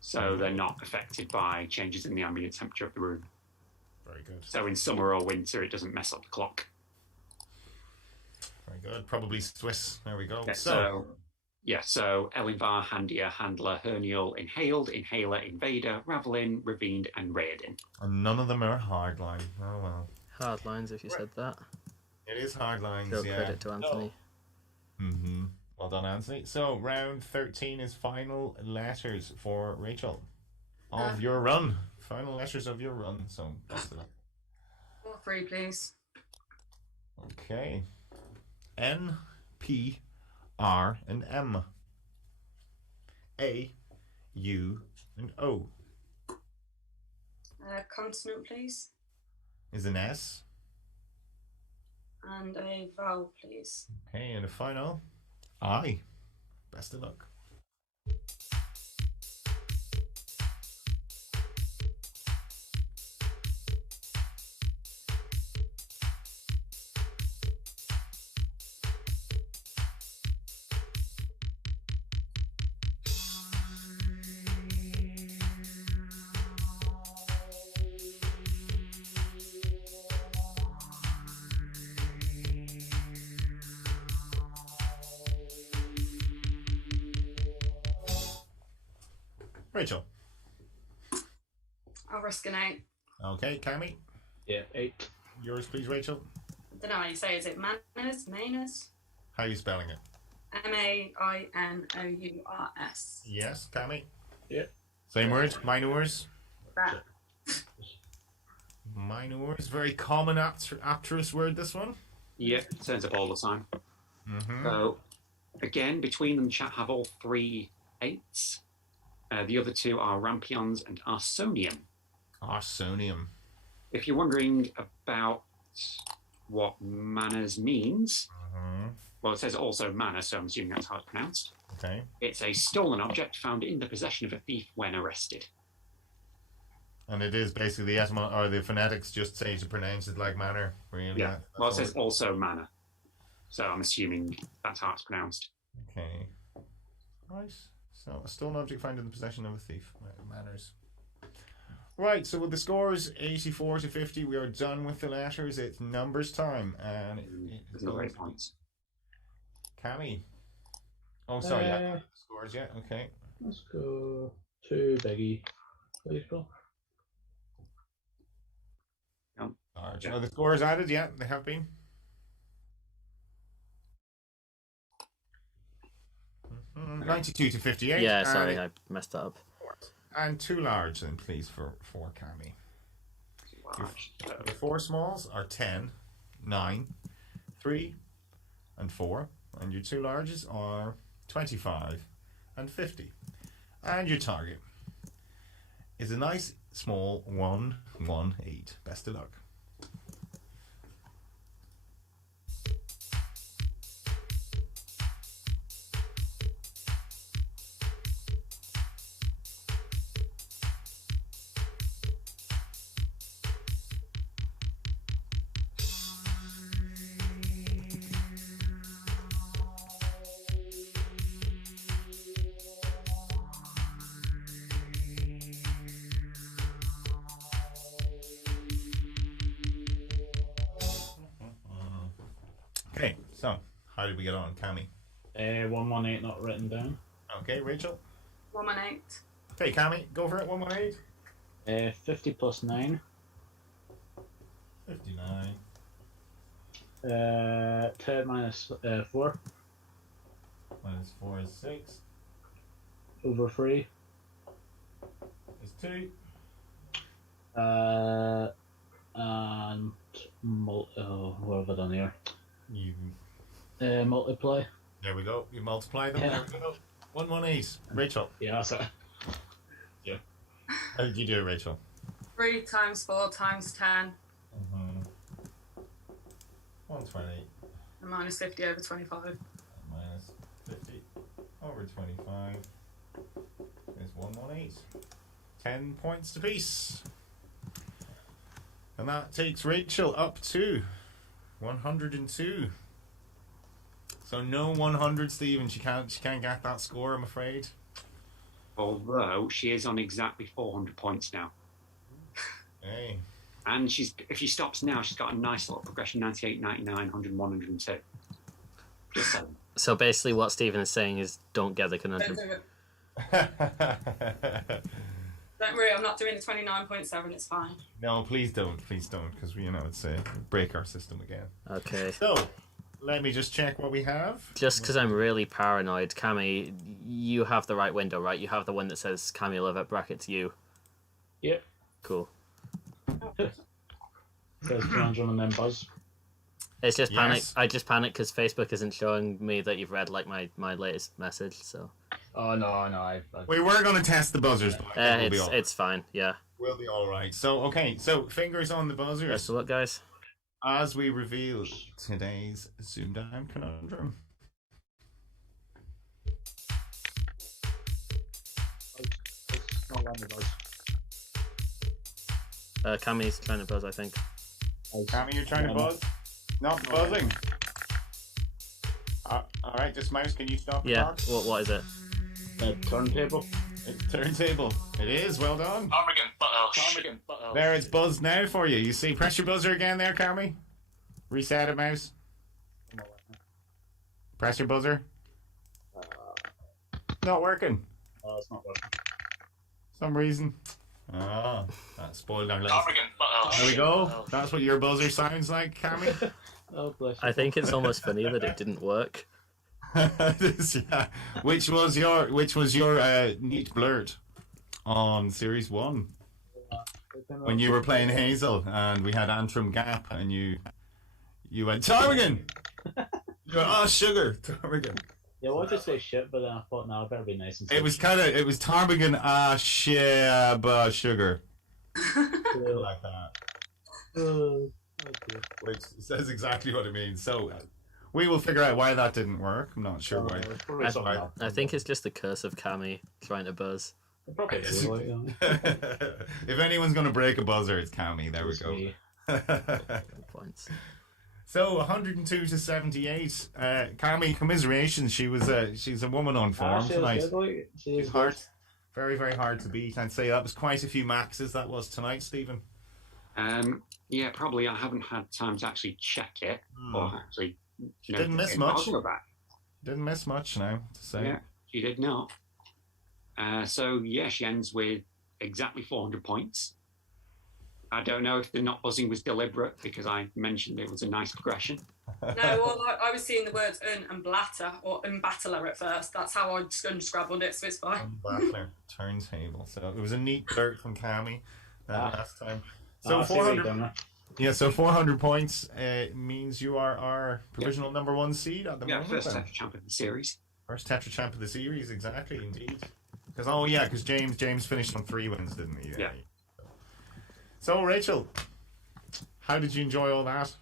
So they're not affected by changes in the ambient temperature of the room. Very good. So in summer or winter, it doesn't mess up the clock. Very good. Probably Swiss. There we go. Yeah, so Elinvar, Handier, Handler, Hernial, Inhaled, Inhaler, Invader, Ravelin, Ravine, and Raidin. And none of them are hardline. Oh, well. Hard lines, if you said that. It is hardlines, Go yeah. credit to Anthony. Well done, Anthony. So, round 13 is final letters for Rachel of your run. Final letters of your run. So, best of luck. 3, please. Okay. N, P, R, and M. A, U, and O. Consonant, please. Is an S. And a vowel, please. Okay, and a final I. Best of luck. Rachel. I'll risk an 8. Okay, Cammy. Yeah, 8. Yours, please, Rachel. I don't know how you say it. Is it Manners? Manus? How are you spelling it? Mainous. Yes, Cammy. Yeah. Same word, minors. That. Minors, very common Apterous word, this one. Yeah, it turns up all the time. So, again, between them, chat have all 3 8s. The other 2 are Rampions and Arsonium. Arsonium. If you're wondering about what manners means, well, it says also manner, so I'm assuming that's how it's pronounced. Okay. It's a stolen object found in the possession of a thief when arrested. And it is basically the phonetics just say to pronounce it like manner. Really. Yeah. Well, it says also manner, so I'm assuming that's how it's pronounced. Okay. Right. So, a stolen object found in the possession of a thief. Manners. Right, so with the scores 84 to 50, we are done with the letters. It's numbers time. And There's no 8 points. Cammy. Oh, sorry, yeah. Scores, yeah, okay. Let's go 2 biggie, please, Bill. Are the scores added? Yeah, they have been. Mhm. 92 to 58. Yeah, sorry, I messed that up. And 2 large then, please, for Cammy. Your 4 smalls are 10, 9, 3, and 4. And your 2 larges are 25 and 50. And your target is a nice small 118. Best of luck. Okay, so how did we get on, Cammy? 118 not written down. Okay, Rachel. 118. Okay, Cammy, go for it. 118. 50 plus 9. 59. 10 minus 4 Minus 4 is 6. over 3. Is 2. And what have I done here? You. Multiply. There we go. You multiply them. Yeah. There we go. 118. Rachel. Yeah, that's it. How did you do it, Rachel? 3 times 4 times 10. 120. And minus 50 over 25. Minus 50 over 25 is 118. 10 points apiece. And that takes Rachel up to 102. So no 100, Stephen. She can't get that score, I'm afraid. Although she is on exactly 400 points now. Hey. And if she stops now, she's got a nice little progression: 98, 99, 100, 102. Just so. So basically, what Stephen is saying is, don't get the conundrum. Don't do it. Don't worry, I'm not doing the 29.7. It's fine. No, please don't, because it's break our system again. Okay. So, let me just check what we have. Just because I'm really paranoid, Cammy, you have the right window, right? You have the one that says Cammy Lovatt brackets you. Yep. Cool. Says conundrum and then buzz. It's just panic. Yes. I just panic because Facebook isn't showing me that you've read like my latest message. So. Oh no! We were going to test the buzzers, but it's fine. Yeah. We'll be all right. So, okay, fingers on the buzzers. Best of luck, guys. As we reveal today's ZoomDown conundrum. Cammy's trying to buzz, I think. Cammy, you're trying to buzz? Not buzzing. All right, just mouse, can you stop the Yeah. clock? What is it? Turntable. It's turntable. It is, well done. Ptarmigan, There, it's buzzed now for you. You see, press your buzzer again there, Cammy. Reset it, mouse. Press your buzzer. Not working. Oh, it's not working. Some reason. Oh, that spoiled our last. There we go. That's what your buzzer sounds like, Cammy. Oh, bless you. I think it's almost funny that it didn't work. Yeah. Which was your neat blurt on series 1 when you were playing Hazel and we had Antrim Gap and you went Ptarmigan. You went, oh, sugar, Ptarmigan. Yeah, I wanted to say shit, but then I thought, no, I better be nice and say It was Ptarmigan, sugar. Like that. Okay. Which says exactly what it means. So we will figure out why that didn't work. I'm not sure why. Probably something else. I think it's just the curse of Cammy trying to buzz. Probably do, like, If anyone's going to break a buzzer, it's Cammy. There we It's go. me. Good points. So 102 to 78. Cammy, commiserations. She's a woman on form She is tonight. good, like, she is Hard, good. very, very hard to beat. I'd say that was quite a few maxes that was tonight, Stephen. Yeah, probably. I haven't had time to actually check it, or actually. Didn't miss think much. about that. Didn't miss much now to say. Yeah, she did not. So yeah, she ends with exactly 400 points. I don't know if the not buzzing was deliberate because I mentioned it was a nice progression. No, well, I was seeing the words and blatter or battler at first. That's how I unscrabbled it, so it's fine. Battler turntable. So it was a neat dirt from Cammy last time. So So 400. Yeah, so 400 points means you are our provisional number 1 seed at the moment. First Tetrachamp of the series. First Tetrachamp of the series, exactly, indeed. Because James finished on 3 wins, didn't he? Yeah. So Rachel, how did you enjoy all that?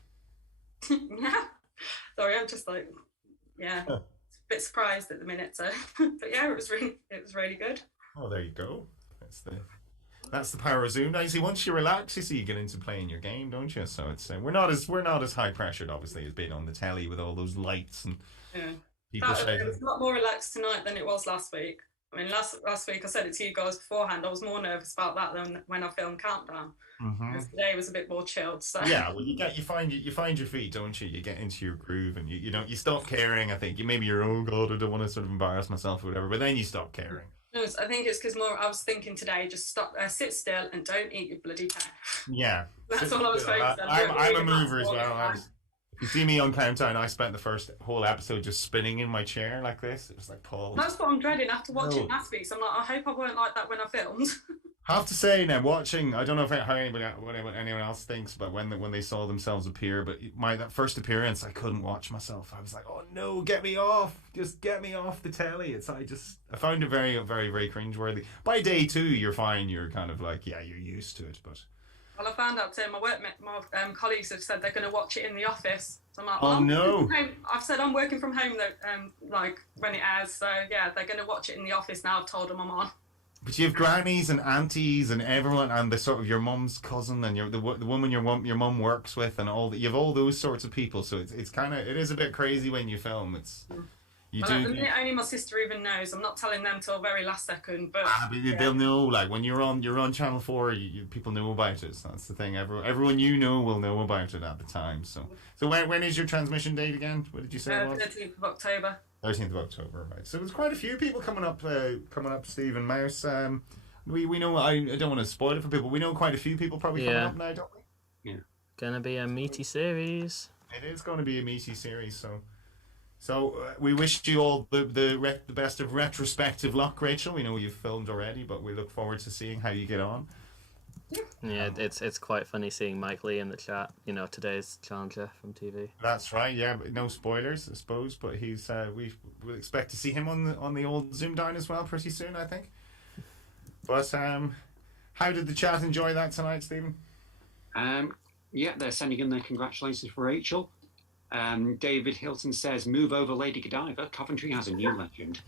Yeah. Sorry, I'm just like, a bit surprised at the minute. So, but yeah, it was really good. Oh, there you go. That's the power of Zoom. Now, you see, once you relax, you see, you get into playing your game, don't you? So it's we're not as high pressured, obviously, as being on the telly with all those lights and people shouting. It was a lot more relaxed tonight than it was last week. I mean, last week I said it to you guys beforehand. I was more nervous about that than when I filmed Countdown. Today was a bit more chilled. So yeah, well, you find your feet, don't you? You get into your groove, and you stop caring. I think you're oh god, I don't want to sort of embarrass myself or whatever. But then you stop caring. No, I think it's because I was thinking today, just stop, sit still, and don't eat your bloody pen. Yeah, that's all I was focused on. I'm a mover as well. If you see me on Countdown, I spent the first whole episode just spinning in my chair like this. It was like Paul. That's what I'm dreading after watching last week. So I'm like, I hope I weren't like that when I filmed. I have to say now, watching, I don't know how anyone else thinks, but when they saw themselves appear, but that first appearance, I couldn't watch myself. I was like, oh no, get me off! Just get me off the telly. I found it very, very, very cringeworthy. By day 2, you're fine. You're kind of like, yeah, you're used to it, but. Well, I found out too. My colleagues have said they're going to watch it in the office. So I'm like, oh no! I've said I'm working from home though, like when it airs. So yeah, they're going to watch it in the office now. I've told them I'm on. But you have grannies and aunties and everyone, and the sort of your mum's cousin and the woman your mum works with, and all that. You have all those sorts of people. So it is a bit crazy when you film. At the minute, only my sister even knows. I'm not telling them till very last second, but they'll know. Like when you're on Channel 4, people know about it. So that's the thing. Everyone you know will know about it at the time. So when is your transmission date again? What did you say? 13th of October. 13th of October, right? So there's quite a few people coming up. Steve and Mouse. We know. I don't want to spoil it for people. We know quite a few people probably coming up now, don't we? Yeah. Gonna be a meaty series. It is going to be a meaty series. So we wish you all the best of retrospective luck, Rachel. We know you've filmed already, but we look forward to seeing how you get on. Yeah, it's quite funny seeing Mike Lee in the chat. Today's challenger from TV. That's right. Yeah, but no spoilers, I suppose. But he's we'll expect to see him on the old ZoomDown as well pretty soon, I think. But how did the chat enjoy that tonight, Stephen? Yeah, they're sending in their congratulations for Rachel. David Hilton says, "Move over, Lady Godiva. Coventry has a new legend."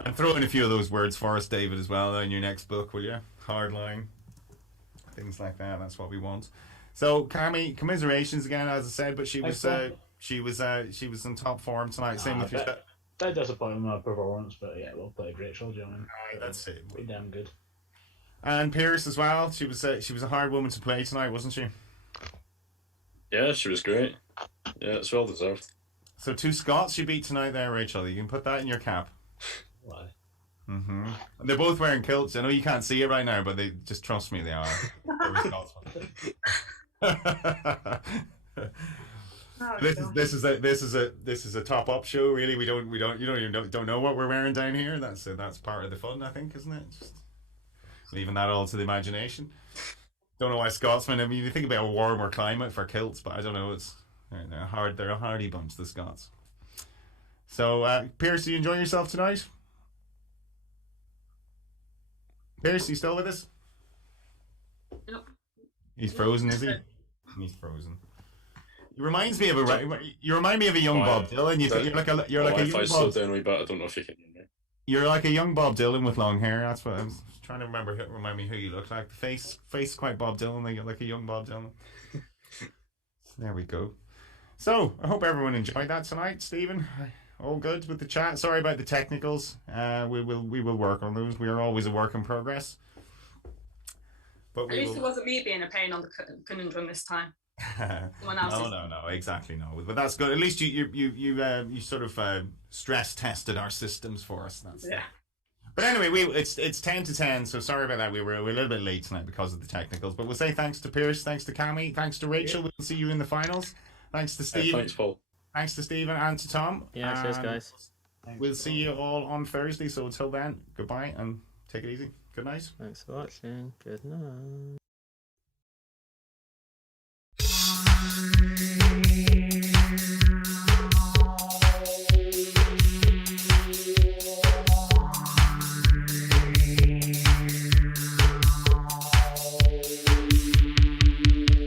And throw in a few of those words for us, David, as well in your next book, will you? Hardline, things like that. That's what we want. So, Cammy, commiserations again, as I said, but she was in top form tonight. Same with yourself. That disappointed my performance, but yeah, well played, Rachel. Do you know what I mean? That's it. Pretty damn good. And Piaras as well. She was a hard woman to play tonight, wasn't she? Yeah, she was great. Yeah, it's well deserved. So 2 Scots you beat tonight there, Rachel. You can put that in your cap. Why? Mm-hmm. And they're both wearing kilts. I know you can't see it right now, but they just trust me, they are. This is a top up show. Really, you don't know what we're wearing down here. That's part of the fun, I think, isn't it? Just leaving that all to the imagination. Don't know why Scotsmen. I mean, you think about a warmer climate for kilts, but I don't know. They're a hardy bunch, the Scots. So, Pierce, you enjoying yourself tonight? Pierce, you still with us? Nope. He's frozen, is he? He's frozen. He reminds me of you remind me of a young Bob Dylan. You're like a young Bob. Down a wee bit. I don't know if you can hear me. You're like a young Bob Dylan with long hair. That's what I was trying to remember. Remind me who you look like. The face quite Bob Dylan. Like a young Bob Dylan. There we go. So I hope everyone enjoyed that tonight, Stephen. All good with the chat. Sorry about the technicals. We will work on those. We are always a work in progress. But at least it wasn't me being a pain on the conundrum this time. No, exactly no. But that's good. At least you sort of stress tested our systems for us. Yeah. But anyway, it's 10 to 10, so sorry about that. We're a little bit late tonight because of the technicals. But we'll say thanks to Piaras, thanks to Cammy, thanks to Rachel. We'll see you in the finals. Thanks to Steve. Thanks, Paul. Thanks to Stephen and to Tom. Yeah, cheers, guys. We'll see you all on Thursday. So until then, goodbye and take it easy. Good night. Thanks for watching. Good night.